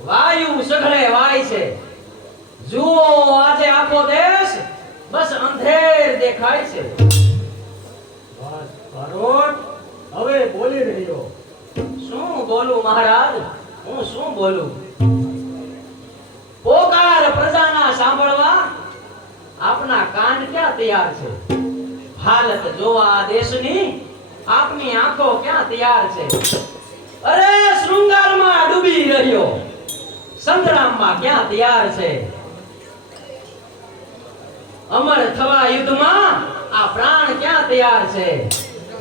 વાયુ સઘળે વાય છે. જુઓ, આજે આખો દેશ બસ અંધેર દેખાય છે. બસ બારોટ, હવે બોલી રહ્યો. શું બોલું મહારાજ, હું શું બોલું? પોકાર પ્રજાના સાંભળવા આપના કાન ક્યાં તૈયાર છે? હાલત જોવા આ દેશની આપની આંખો ક્યાં તૈયાર છે? અરે શૃંગારમાં ડૂબી રહ્યો સંગ્રામમાં ક્યાં તૈયાર છે? અમર થવા યુદ્ધમાં આ પ્રાણ ક્યાં તૈયાર છે?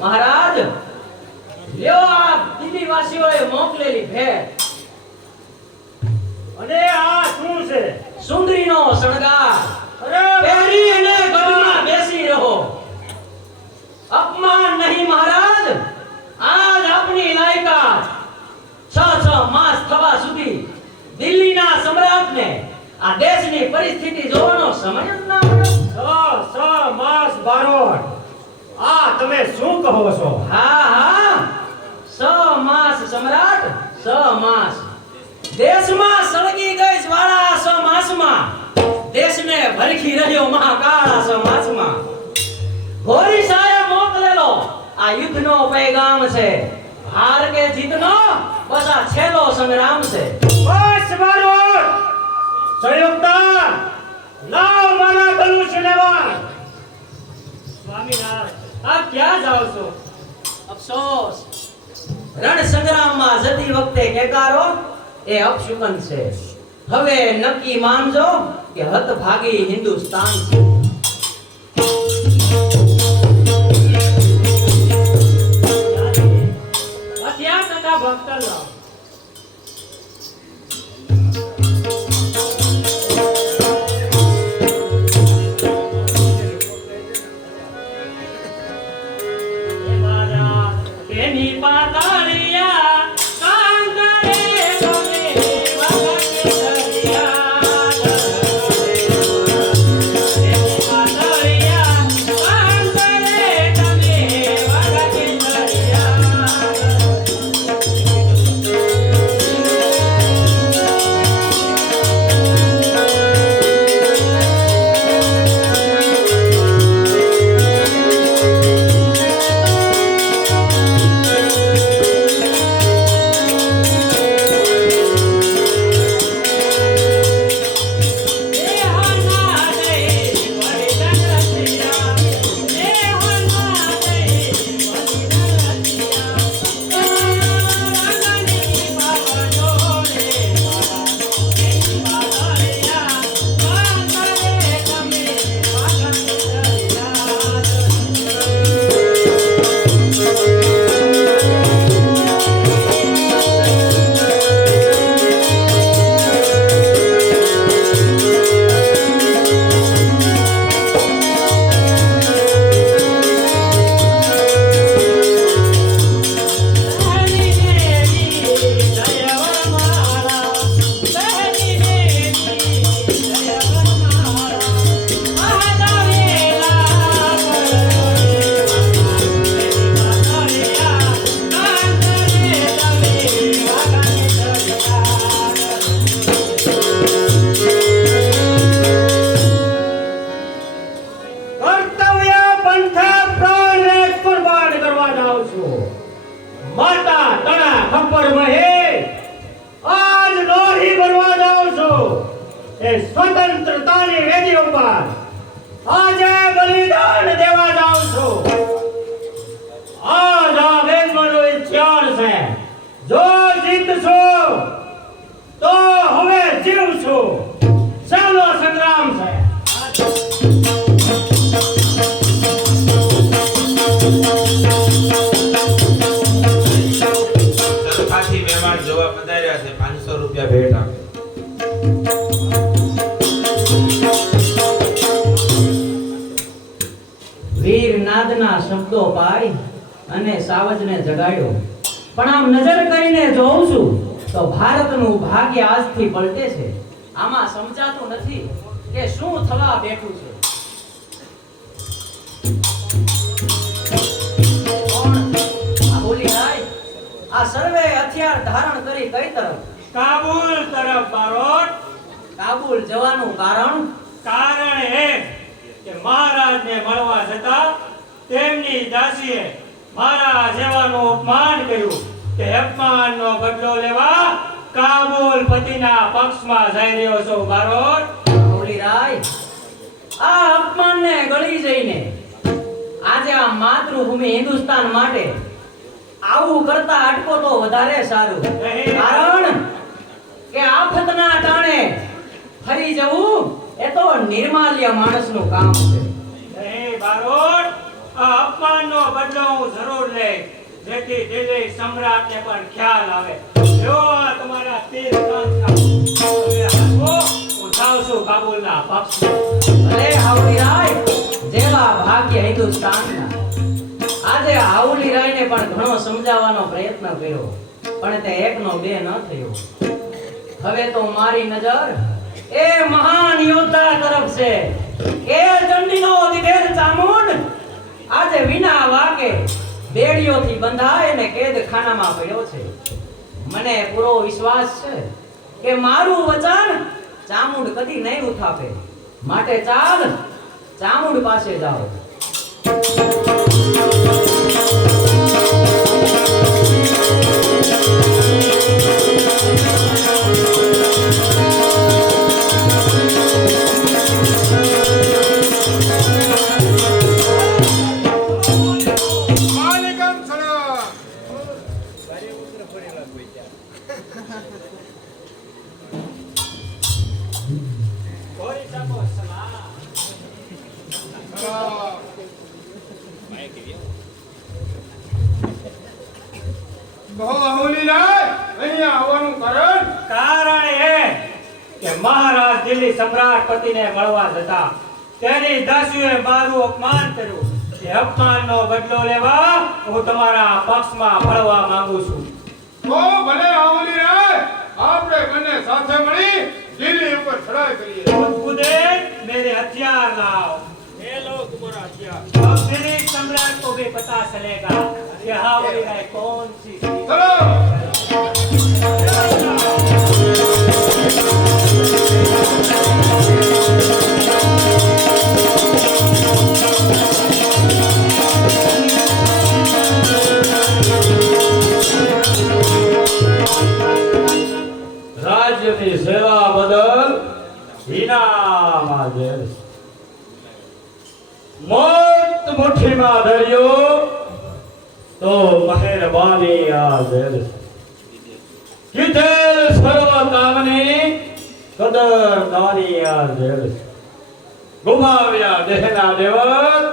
મહારાજ, લ્યો આ દિલ્હી વાસીઓએ મોકલેલી ભેટ. અને આ શું છે? સુંદરીનો શણગાર. અરે પહેરી અને ગઢમાં બેસી રહો. અપમાન નહીં મહારાજ, આજ આપની લાયકાત. 6 માસ થવા સુધી દિલ્હીના સમ્રાટને આ દેશની પરિસ્થિતિ જોવાનો સમય જ ના મળ્યો. 6 માસ બારોટ, આ તમે શું કહો છો? હા, 6 માસ સમ્રાટ, 6 માસ. દેશમાં સળગી ગઈ જ્વાળા 6 માસમાં. દેશને ભરખી રહ્યો મહાકાળા 6 માસમાં. હોરીસાએ મોકલેલો આ યુદ્ધનો પૈગામ છે. હાર કે જીતનો બસ આ છેલ્લો સંગ્રામ છે. બસ બારોટ, સંયુક્તા, લાવ મારા ધનુષ્યને વાળ. સ્વામિનારાયણ, આપ ક્યાં જાઓ છો? અફસોસ, રણ સંગ્રામમાં જતી વખતે કેકારો એ અપશુકન છે. હવે નક્કી માનજો કે હતભાગી હિન્દુસ્તાન છે. ત્યાં ટકા ભક્ત લાવ. એની પાતાળિયા કાંગરે ગમે વખતે દરિયા. એની પાતાળિયા કાંગરે ગમે વખતે દરિયા. સ્વતંત્રતાની વેદી ઉપર આજે બલિદાન દેવા જાઉં છું. આજ આ વેદમાંનું ઇતિહાસ છે. જો જીતશો તો હવે જીવશો. ચાલો સંગ્રામ છે. સરખાથી મહેમાન જોવા પધાર્યા છે. 500 રૂપિયા ભેટ આપે. વીર નાદના શબ્દો પાડી અને સાવજને જગાડ્યો. પણ આમ નજર કરીને જોઉં છું તો ભારતનું ભાગ્ય આજથી પલટે છે. આમાં સમજાતું નથી કે શું થવા બેઠું છે. કોણ? આ બોલી રાય. આ સર્વે હથિયાર ધારણ કરી કઈ તરફ? કાબુલ તરફ બારોટ. કાબુલ જવાનું કારણ? કારણ એ કે મહારાજને મળવા જતા તેમની દાસીએ મારા જેવાનું અપમાન કર્યું. તે અપમાનનો બદલો લેવા કાબુલ પતિના પક્ષમાં જઈ રહ્યો છું બારોટ. બોલી રાય. આ અપમાનને ગળી જઈને આજે આ માતૃભૂમિ હિન્દુસ્તાન માટે આવું કરતા અટકો તો વધારે સારું. કારણ કે આફતના ટાણે ફરી જવું એ તો નિર્માલ્ય માણસનું કામ છે. હે બારોટ, આ અપમાનનો બદલો હું જરૂર લઈશ, જેથી દિલ્હી સમ્રાટને પણ ખ્યાલ આવે. જો આ તમારા તીર કાંઠા. હવે હાથો, હું જાઉં છું કાબુલના પક્ષમાં. ભલે હાઉલી રાય જેવા ભાગ્ય હિન્દુસ્તાનના. આજે હાઉલી રાયને પણ ઘણો સમજાવવાનો પ્રયત્ન કર્યો, પણ તે એકનો બે ન થયો. હવે તો મારી નજર એ મહાન યોદ્ધા તરફ છે. એ ચંડીનો દિધેર ચામુંડ આજે વિના વાકે બેડીઓથી બંધાય અને કેદખાનામાં પડ્યો છે. મને પૂરો વિશ્વાસ છે કે મારું વચન ચામુંડ કદી નહીં ઉઠાપે. માટે ચાલ ચામુંડ પાસે જાઓ. માલિકમ સલામ. ગોરી સાહેબો, સલામ. સલામ. બહુ અહોલી રાય, અહીંયા આવવાનું કારણ? કારણ એ કે મહારાજ દિલ્હી સમ્રાટ પતિને મળવા જતા તેની દાસીઓએ મારું અપમાન કર્યું. તે અપમાનનો બદલો લેવા હું તમારા પક્ષમાં ફળવા માંગુ છું. તો ભલે અહોલી રાય, આપણે બંને સાથે મળી દિલ્હી ઉપર ચડાઈ કરીએ. खुदे मेरे हथियार लाओ. ये लो तुम्हारा हथियार. अब दिल्ली सम्राट को भी पता चलेगा कि हावड़ी राय कौन सी थी. ચલો. રાજ્યની સેવા બદલ ઇનામ આદેલ. મોત મુઠ્ઠીમાં ધર્યો તો મહેરબાની આદેલ. કીધેલ સર્વ કામની કદરદાની આદેલ. ગુમાવ્યા દેહના દેવત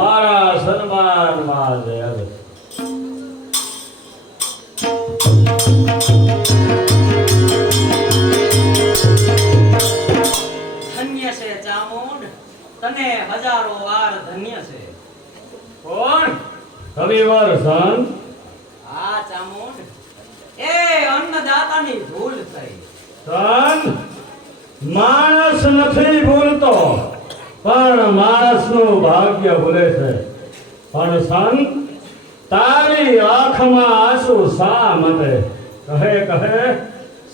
મારા સન્માનમાં દેલ. ધન્ય છે ચામુંડ, તને હજારો વાર ધન્ય છે. કોણ? રવિવાર સંત. આ ચામુંડ એ અન્નદાતાની ભૂલ થઈ. સંત, માણસ નથી ભૂલતો, પણ માણસનું ભાગ્ય ભૂલે છે. પણ સંત, તારી આંખમાં આંસુ શા માટે? કહે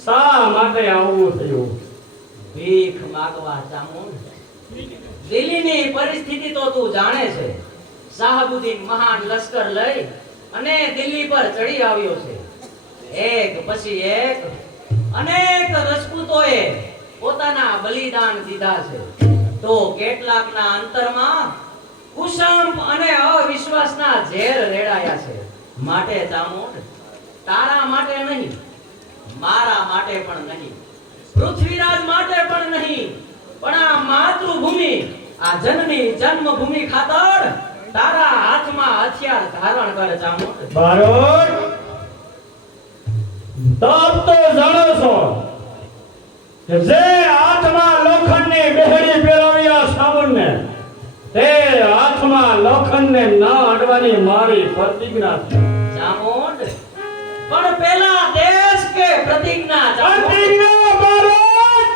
શા માટે આવું થયું? ભીખ માંગવા ચામુંડ. દિલ્હીની પરિસ્થિતિ તો તું જાણે છે. શાહબુદ્દીન મહાન લશ્કર લઈ અને દિલ્હી પર ચડી આવ્યો છે. એક પછી એક અનેક રાજપૂતોએ પોતાના બલિદાન દીધા છે, તો કેટલાકના અંતરમાં કુસંપ અને અવિશ્વાસના ઝેર રેડાયા છે. માટે ચામુંડ, તારા માટે નહીં, મારા માટે પણ નહીં, પૃથ્વીરાજ માટે પણ નહીં, પણ આ માતૃભૂમિ, આ જનની જન્મભૂમિ ખાતર તારા હાથમાં હથિયાર ધારણ કર ચામુંડ. બારોટ, તબ તો જાણો છો કે જે હાથમાં લોખંડની બેહડી પહેરાવી આ સાવણને, તે હાથમાં લોખંડને ના અડવાની મારી પ્રતિજ્ઞા છે. ચામુંડ, પણ પેલા દેશ કે પ્રતિજ્ઞા? ચામુંડ, પ્રતિજ્ઞા બારોટ,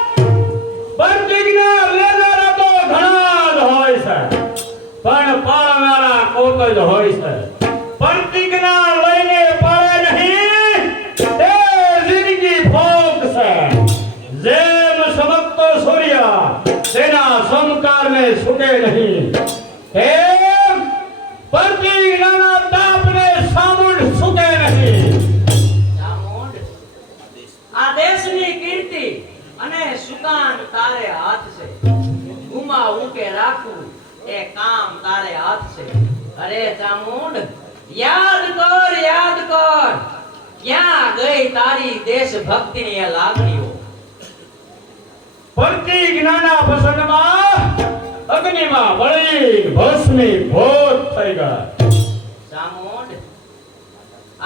પ્રતિજ્ઞા લેનારા તો ઘણા જ હોય છે, પણ પાળનારા કોક જ હોય છે. પ્રતિજ્ઞા લઈને પાળે નહીં, તે જિંદગી ભોગ છે. જેમ ચમકતો સૂર્ય તેના સમકારને છૂટે નહીં, એમ પ્રતિજ્ઞાના તાપને સામુંડ છૂટે નહીં. ચામુંડ, આ દેશની કીર્તિ અને સુકાન તારે હાથ છે. ગુમાવવું કે રાખવું એ કામ તારે હાથ છે. અરે ચામુંડ, યાદ કર, યાદ કર, ક્યાં ગઈ તારી દેશભક્તિની એ લાગણીઓ? પ્રતિજ્ઞાના પ્રસંગમાં અગ્નિમાં બળી ભસ્મીભૂત થઈ ગયા. ચામુંડ,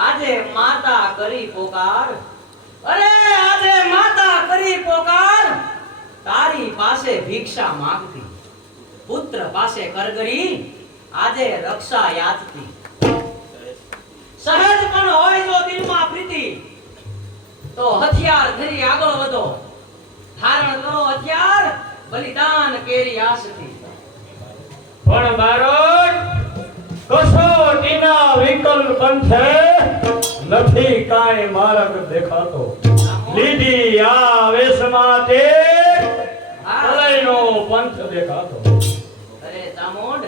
આજે માતા કરી પોકાર, અરે આજે માતા કરી પોકાર, તારી પાસે ભિક્ષા માંગતી, પુત્ર પાસે કરગરી, આજે રક્ષા યાચતી. સહજ પણ હોય જો દિલમાં પ્રીતિ, તો હથિયાર ધરી આગળ વધો. ધારણ કરો હથિયાર, બલિદાન કેરી આસથી. પણ બારોટ, કસોટીના વિકલ્પ પંથે નથી કાંઈ માર્ગ દેખાતો. લીધી આ વેશમાં તે પ્રલયનો પંથ દેખાતો. અરે ચામુંડ,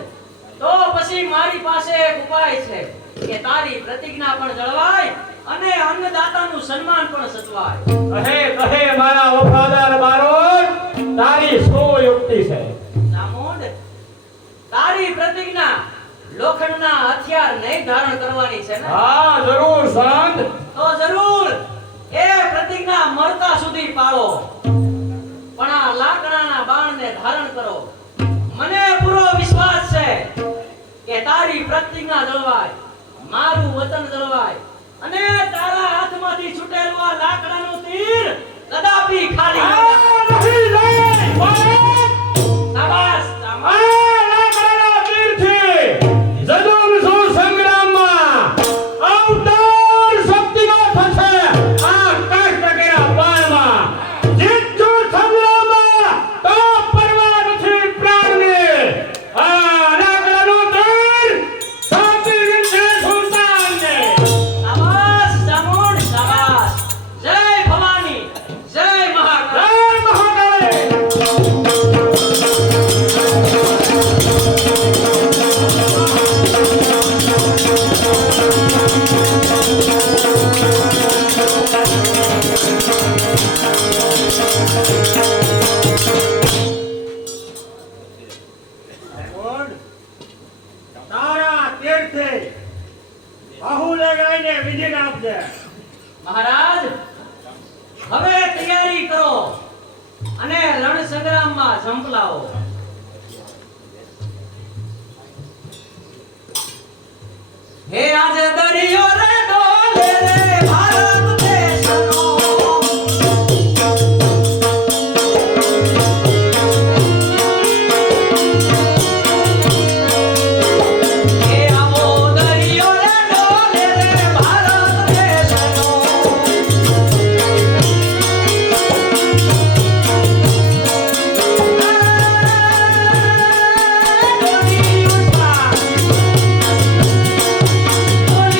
તો પછી મારી પાસે એક ઉપાય છે કે તારી પ્રતિજ્ઞા પણ જળવાય અને અન્નદાતાનું સન્માન પણ સચવાય. કહે મારા વફાદાર બારોટ, તારી શું યુક્તિ છે? ચામુંડ, તારી પ્રતિજ્ઞા લોખંડના હથિયાર નહીં ધારણ કરવાની છે ને? હા જરૂર સંત. તો જરૂર એ પ્રતિજ્ઞા મરતા સુધી પાળો, પણ આ લાકડાના બાણને ધારણ કરો. મને પૂરો વિશ્વાસ છે કે તારી પ્રતિજ્ઞા જળવાય, મારું વચન જળવાય, અને તારા હાથમાંથી છૂટેલું આ લાકડાનું તીર કદાપી ખાલી નહીં જાય. શાબાશ ચામુંડ. શાબાશ ચામુંડ, શાબાશ. જય ભવાની, જય મહાકાળી. તારા તીર્થે બાહુલે ગાઈને વિધિ આપજે. મહારાજ, હવે તૈયારી કરો અને રણ સંગ્રામમાં ઝંપલાવો. હે આજે દરિયો રે ડોલે રે ભારત દેશનો, હે આવો દરિયો રે ડોલે રે ભારત દેશનો, ડોલી ઉઠવા, ડોલી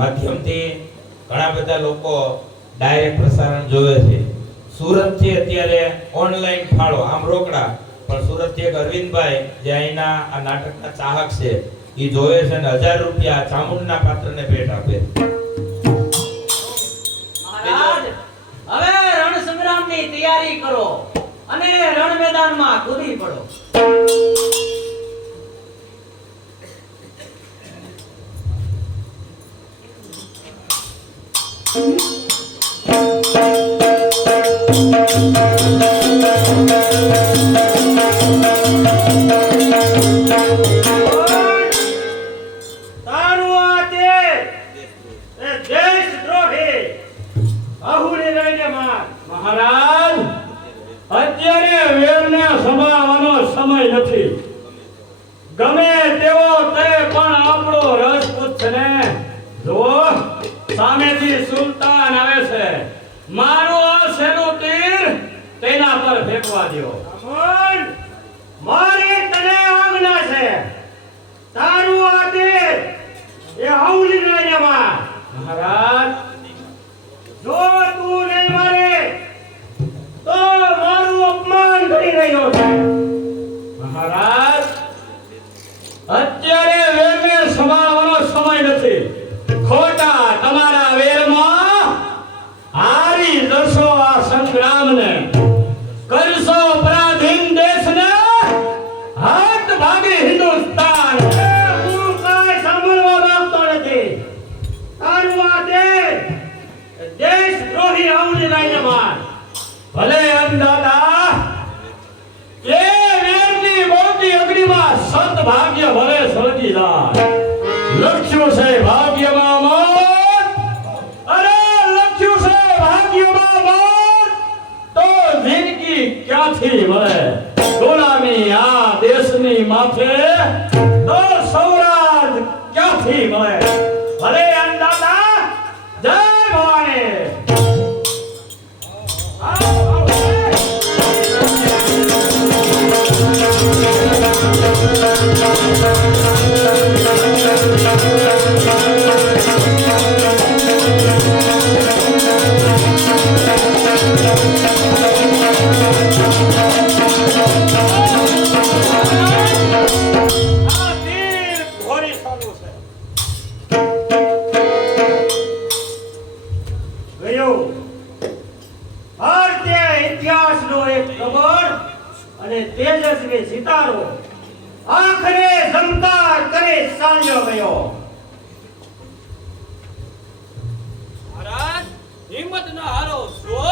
માધ્યમથી ઘણા બધા લોકો ડાયરેક્ટ પ્રસારણ જોવે છે. સુરતથી અત્યારે ઓનલાઈન ફાળો આમ રોકડા, પણ સુરતથી એક અરવિંદભાઈ જે અહીંના આ નાટકના ચાહક છે એ જોવે છે અને 1000 રૂપિયા ચામુંડના પાત્રને ભેટ આપે. મહારાજ હવે રણ સંગ્રામની તૈયારી કરો અને રણ મેદાનમાં કૂદી પડો. તારું આ દેશ એ દેશદ્રોહી આહુને લઈને માર. મહારાજ અત્યારે વેરને સંભાળવાનો સમય નથી. ગમે તેવો તે પણ આપણો રાજપૂત છે ને. જો સામેથી સુલતાન આવે છે, મારું આ શેનું તીર તેના પર ફેંકવા દો. અમન, મારી તને આજ્ઞા છે. તારું આ દેશ એ આહુને લઈને માર. મહારાજ જો તું નહીં મારે તો મારું અપમાન કરી રહ્યો છે. મહારાજ અત્યારે વેરને સંભાળવાનો સમય નથી. ખોટા તમારા વેરમાં હારી જશો આ સંગ્રામને. કરશો પરાધીન દેશને, હાથ ભાગી હિન્દુસ્તાન. હું કાંઈ સાંભળવા માંગતો નથી. તારું આ દેશ દેશદ્રોહી આહુને લઈને માર. ભલે અન્નદાતા, એ વેરની મોટી અગ્નિમાં સત ભાગ્ય ભલે સળગી જાય. લખ્યું છે ભાગ્યમાં મોત, અરે લખ્યું છે ભાગ્યમાં મોત, તો જિંદગી ક્યાંથી મળે? ગુલામી આ દેશની માથે, તો સૌરાજ ક્યાંથી મળે? ભલે અન્નદાતા, જય ભવાની. આ તીર ઘોડી સારું છે. ગયો ભારતીય ઇતિહાસનો એક પ્રબળ અને તેજસ્વી સિતારો આખરે ઝંકાર કરી ચાલ્યો ગયો. મહારાજ હિંમત ન હારો. જો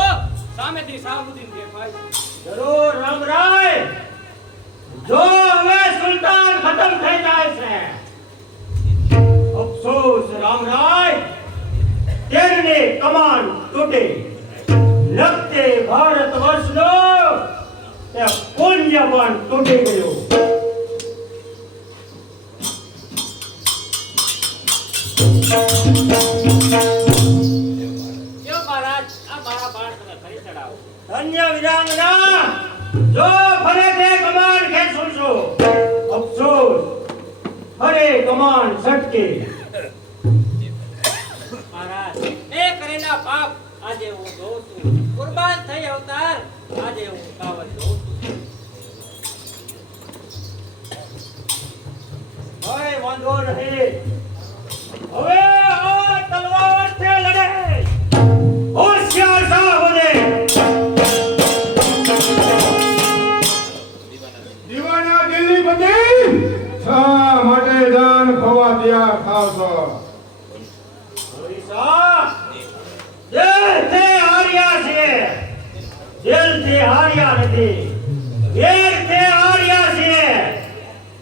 સામેથી શાહબુદ્દીન દેખાય છે. જરૂર રામરાય, જો હવે સુલતાન ખતમ થઈ જાય છે. અફસોસ રામરાય, તેમની કમાન તૂટી. લખતે ભારત વર્ષનો તે પુણ્ય પણ તૂટી ગયું. કેમ મહારાજ આ મારા બાળકને ફરી ચડાવો. ધન્ય વિરાંગના, જો ફરે તે કમાન ખેંચું છું. અફસોસ, ફરે કમાન છટકી. મહારાજ મેં કરેલા પાપ આજે હું જોઉં છું. કુરબાન થઈ અવતાર આજે હું કાવત જોઉં છું. હવે વાંધો નહીં. હવે આ તલવારથી લડે. હોશિયાર સાહબને. દીવાના દિલ્હીપતિ, શા માટે જાન ખોવા તૈયાર થાવ છો? ઓરિસ્સા, જેલથી હાર્યા છે. જેલથી હાર્યા નથી. વેરથી હાર્યા છે.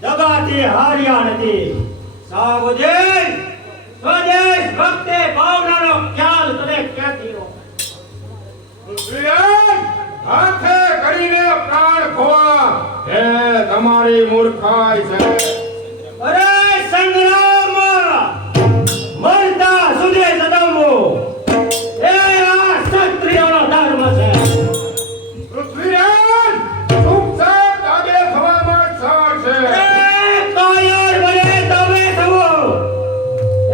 દગાથી હાર્યા નથી. સાવજે, સ્વદેશ ભક્તિ ભાવનાનો ખ્યાલ તને ક્યાંથી નો? પૃથ્વીરાજ, હાથે કરીને પ્રાણ ખોવા એ તમારી મૂર્ખાઈ છે. અરે સંગ્રામ મરતા સુધી સદાવવું એ આ ક્ષત્રિયોનો ધર્મ છે. પૃથ્વીરાજ, સુખસાદ આગે થવામાં સાર છે. એ કાયર બને તમે થવો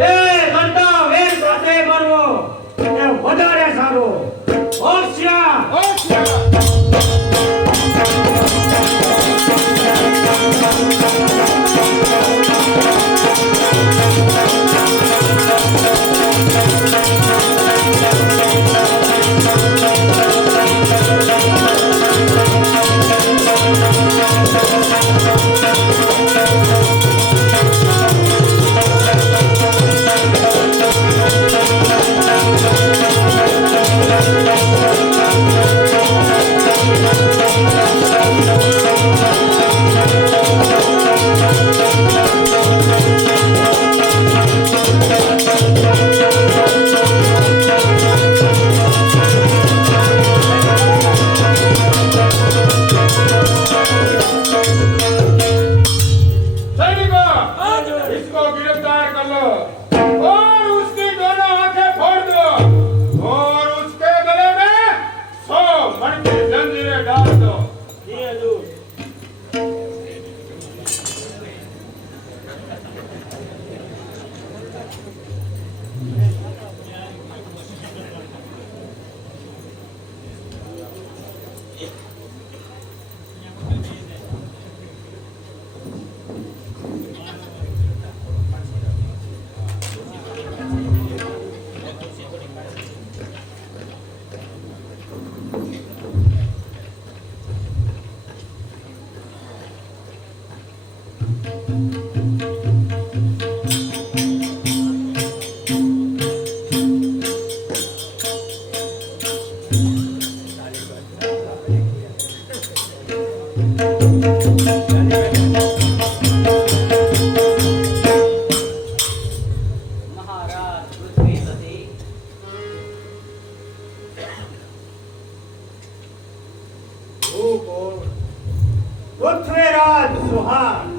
એ પૃથ્વીરાજ ચૌહાણ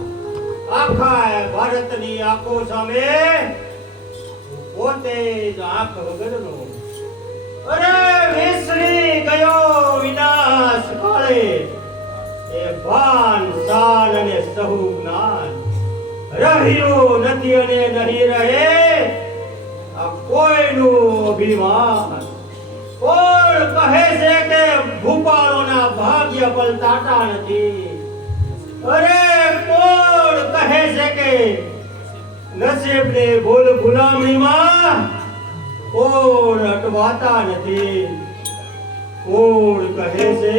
આખા ભારતની આંખો સામે પોતે જ આંખ વગરનો અરે વિસરી ગયો વિનાશ કાળે એ ભાન શાન અને સહુ જ્ઞાન રહ્યું નથી અને નહીં રહે આ કોઈનું અભિમાન કોણ કહે છે કે ભૂપાળોના ભાગ્ય પલટાતા નથી અરે કોણ કહે છે કે નસીબને ભૂલ ગુલામીમાં કોણ અટવાતા નથી કોણ કહે છે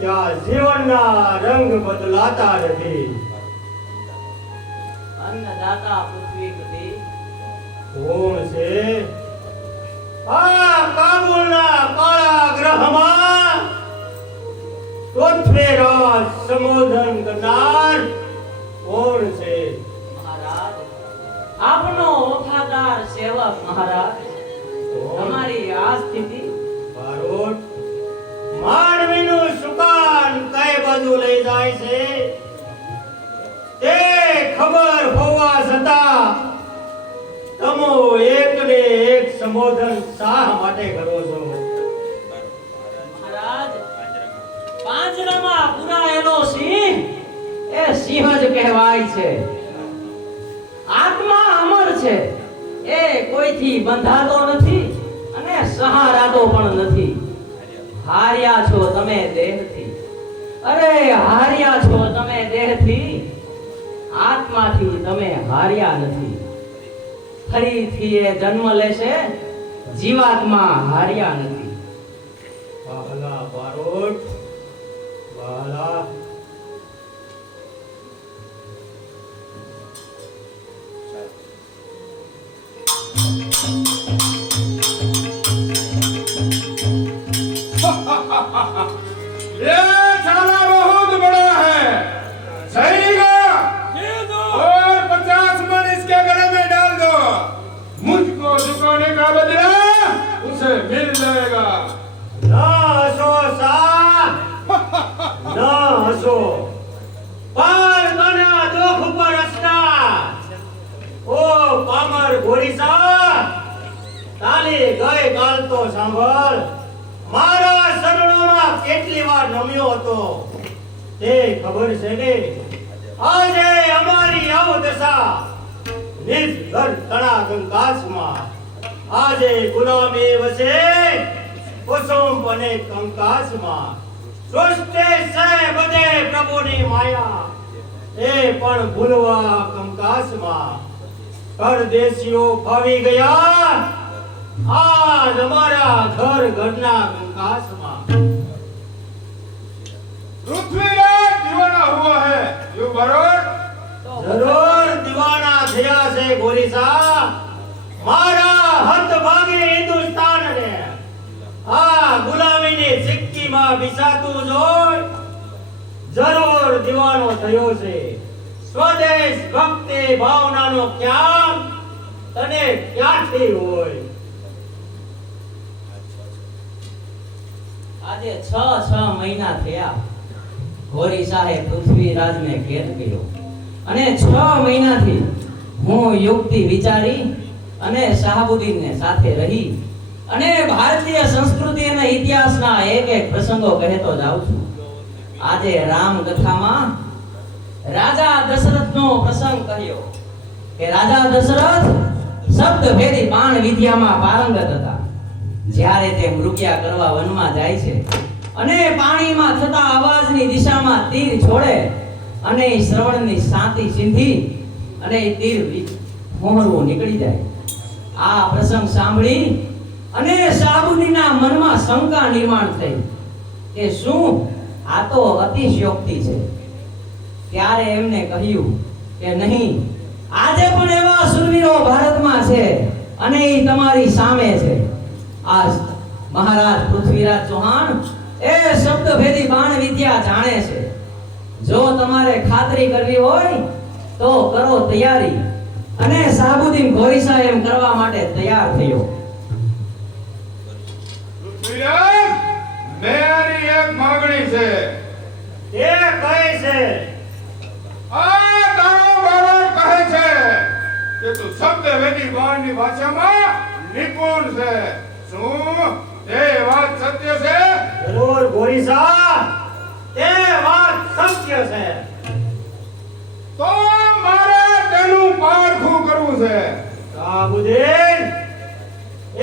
કે આ જીવનના રંગ બદલાતા નથી અન્નદાતા પૃથ્વીપતિ કોણ છે આ કાબુલના કાળા ગ્રહમાં પૃથ્વીરાજ સંબોધન કરનાર કોણ છે મહારાજ આપનો વફાદાર સેવક મહારાજ તમારી આ સ્થિતિ બારોટ માનવીનું સુકાન કઈ બાજુ લઈ જાય છે તે ખબર હોવા છતાં તમો એકને એક સંબોધન શા માટે કરો છો મહારાજ પાંજરામાં પુરાયેલો સિંહ એ સિંહ જ કહેવાય છે આત્મા અમર છે એ કોઈથી બંધાતો નથી અને સહારાતો પણ નથી હાર્યા છો તમે દેહથી અરે હાર્યા છો તમે દેહથી આત્માથી તમે હાર્યા નથી ફરીથી એ જન્મ લેશે જીવાત્મા હાર્યા નથી વહાલા બારોટ વહાલા ये छाला बहुत बड़ा है सही का और 50 मन इसके गले में डाल दो मुझको झुकाने का बदला उसे मिल जाएगा ના હસો સા ના હસો પાર કના દુઃખ પર હસના ઓ પામર ગોરીસા તાલી ગઈ કાલ તો સાંભળ મારા શરણોમાં કેટલી વાર નમ્યો હતો તે ખબર છે ને આજે અમારી અવદશા નિર્ઘર તણા કંકાસમાં આજે ગુલામી વસે કુસુમ બને કંકાસમાં સૃષ્ટિ છે બધે પ્રભુની માયા એ પણ ભૂલવા કંકાસમાં પરદેશીઓ ફાવી ગયા આજ અમારા ઘર ઘરના કંકાસમાં पृथ्वीराज दीवाना हुआ है यू बरोड જરૂર દીવાના થયા છે ગોરીસા મારા હત ભાગે હિન્દુસ્તાનને આ ગુલામીની સિક્કીમાં બિસાતું જોઈ જરૂર દીવાનો થયો છે સ્વદેશ ભક્તિ ભાવનાનો ખ્યાલ તને ક્યાંથી હોય આજે 6 મહિના થયા ગોરીસાએ પૃથ્વીરાજને કેદ કર્યો અને 6 મહિનાથી હું યુક્તિ વિચારી અને શાહબુદ્દીનને સાથે રહી અને ભારતીય સંસ્કૃતિ અને ઇતિહાસના એક એક પ્રસંગો કહેતો જાઉં છું આજે રામ કથામાં રાજા દશરથનો પ્રસંગ કહ્યો કે રાજા દશરથ શબ્દભેદી બાણ વિદ્યામાં પારંગત હતા જ્યારે તે મૃગ્યા કરવા વનમાં જાય છે અને પાણીમાં થતા અવાજની દિશામાં તીર છોડે અને એ શ્રવણની સાતી સિંધી અને એ તીર મોહરવું નીકળી જાય આ પ્રસંગ સાંભળી અને શાહબુદ્દીનના મનમાં શંકા નિર્માણ થઈ કે શું આ તો અતિશયોક્તિ છે ત્યારે એમને કહ્યું કે નહીં આજે પણ એવા સુરવીરો ભારતમાં છે અને એ તમારી સામે છે આ મહારાજ પૃથ્વીરાજ ચૌહાણ એ શબ્દભેદી બાણ વિદ્યા જાણે છે જો તમારે ખાતરી કરવી હોય તો કરો તૈયારી અને શાહબુદ્દીન ગોરીસા એમ કરવા માટે તૈયાર થયો पृथ्वीराज मेरी एक मांगनी से એ કહે છે આ તારો બાળક કહે છે કે તું શબ્દ વેદી બાણની ભાષામાં નિપુણ છે. શું એ વાત સત્ય છે? જરૂર ગોરીસા, તે વાત સત્ય છે. તો મારે તેનું પારખું કરવું છે. સાબુદ્દીન,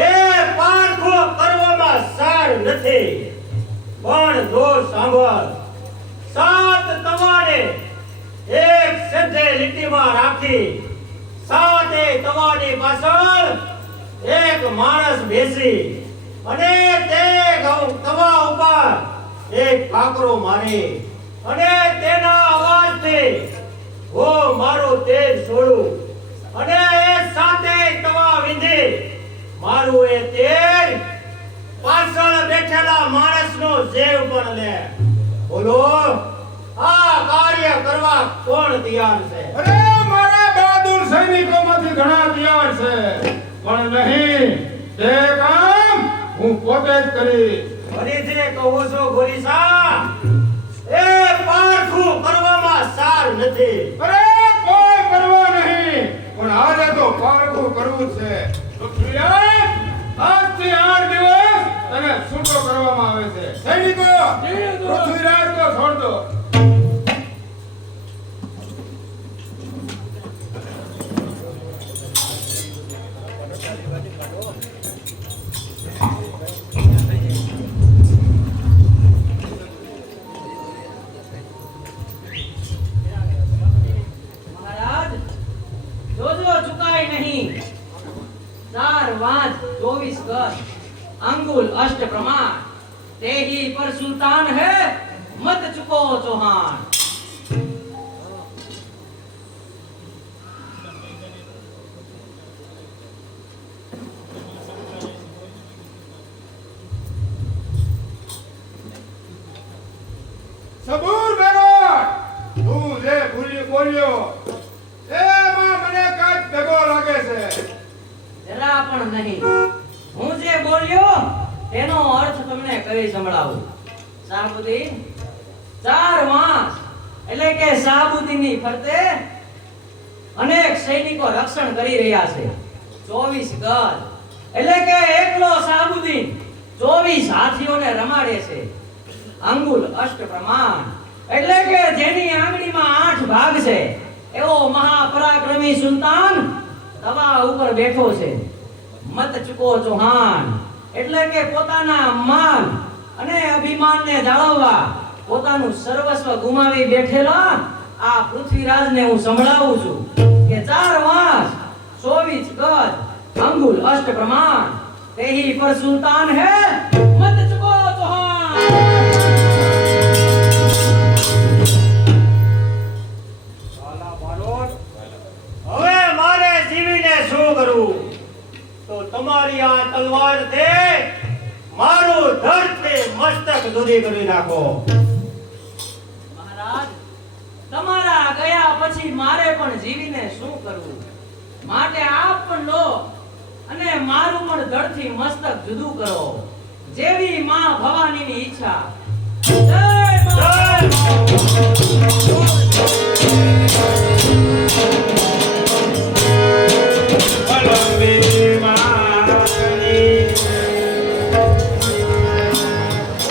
એ પારખું કરવામાં સાર નથી. પણ જો સાંભળ, 7 તવાને એક સજ્જે લીટીમાં રાખી, 7 તવાની પાછળ એક માણસ બેસી અને તે તવા ઉપર એક કાકરો મારી અને તેના અવાજથી હું મારું તેજ છોડું અને એ 7 તવા વિંધી મારું એ તેજ પાછળ બેઠેલા માણસનો જીવ પણ લે. બોલો, આ કાર્ય કરવા કોણ તૈયાર છે? અરે મારા બહાદુર સૈનિકોમાંથી ઘણા તૈયાર છે, પણ નહીં, તે કામ હું પોતે જ કરીશ. ફરીથી કહું છું ગોરીસા, એ પારખું કરવામાં સાર નથી. અરે કોઈ પરવા નહીં, પણ આજે તો પારખું કરવું જ છે. પૃથ્વીરાજ, આજથી 8 દિવસ તને છૂટો કરવામાં આવે છે. સૈનિકો, પૃથ્વીરાજ તો છોડ દો. મહારાજ, જોજો ચુકાય નહીં. 4 વાંસ 24 ગજ અંગુલ અષ્ટ પ્રમાણ, તેહી પર સુલ્તાન है मत चुको चौहान. સબૂર બેરોટ, તું જે બોલ્યો એમાં મને કાંઈક દગો લાગે છે. જરા પણ નહીં. હું જે બોલ્યો તેનો અર્થ તમને કહી સંભળાવું. સાબુદ્દીન, 4 વાંસ એટલે કે સાબુદ્દીનની ફરતે અનેક સૈનિકો રક્ષણ કરી રહ્યા છે. 24 ગજ એટલે કે એકલો સાબુદ્દીન 24 હાથીઓને રમાડે છે. અંગુલ અષ્ટ પ્રમાણ એટલે કે જેની આંગળીમાં 8 ભાગ છે એવો મહાપરાક્રમી સુલતાન તવા ઉપર બેઠો છે. મત ચૂકો ચૌહાણ એટલે કે પોતાના માન અને અભિમાનને જાળવવા પોતાનું સર્વસ્વ ગુમાવી બેઠેલા આ પૃથ્વીરાજને હું સંભળાવું છું કે 4 વાંસ 24 ગજ અંગુલ અષ્ટ પ્રમાણ, તેહી પર સુલતાન है मत चुको चौहान. વાલા બારોટ, હવે મારે જીવીને શું કરવું? તો તમારી આ તલવારથી મારું ધરથી મસ્તક જુદી કરી નાખો. મહારાજ, તમારા ગયા પછી મારે પણ જીવીને શું કરવું? માટે આપ પણ લો અને મારું પણ ધડથી મસ્તક જુદું કરો, જેવી માં ભવાનીની ઈચ્છા. જય મા!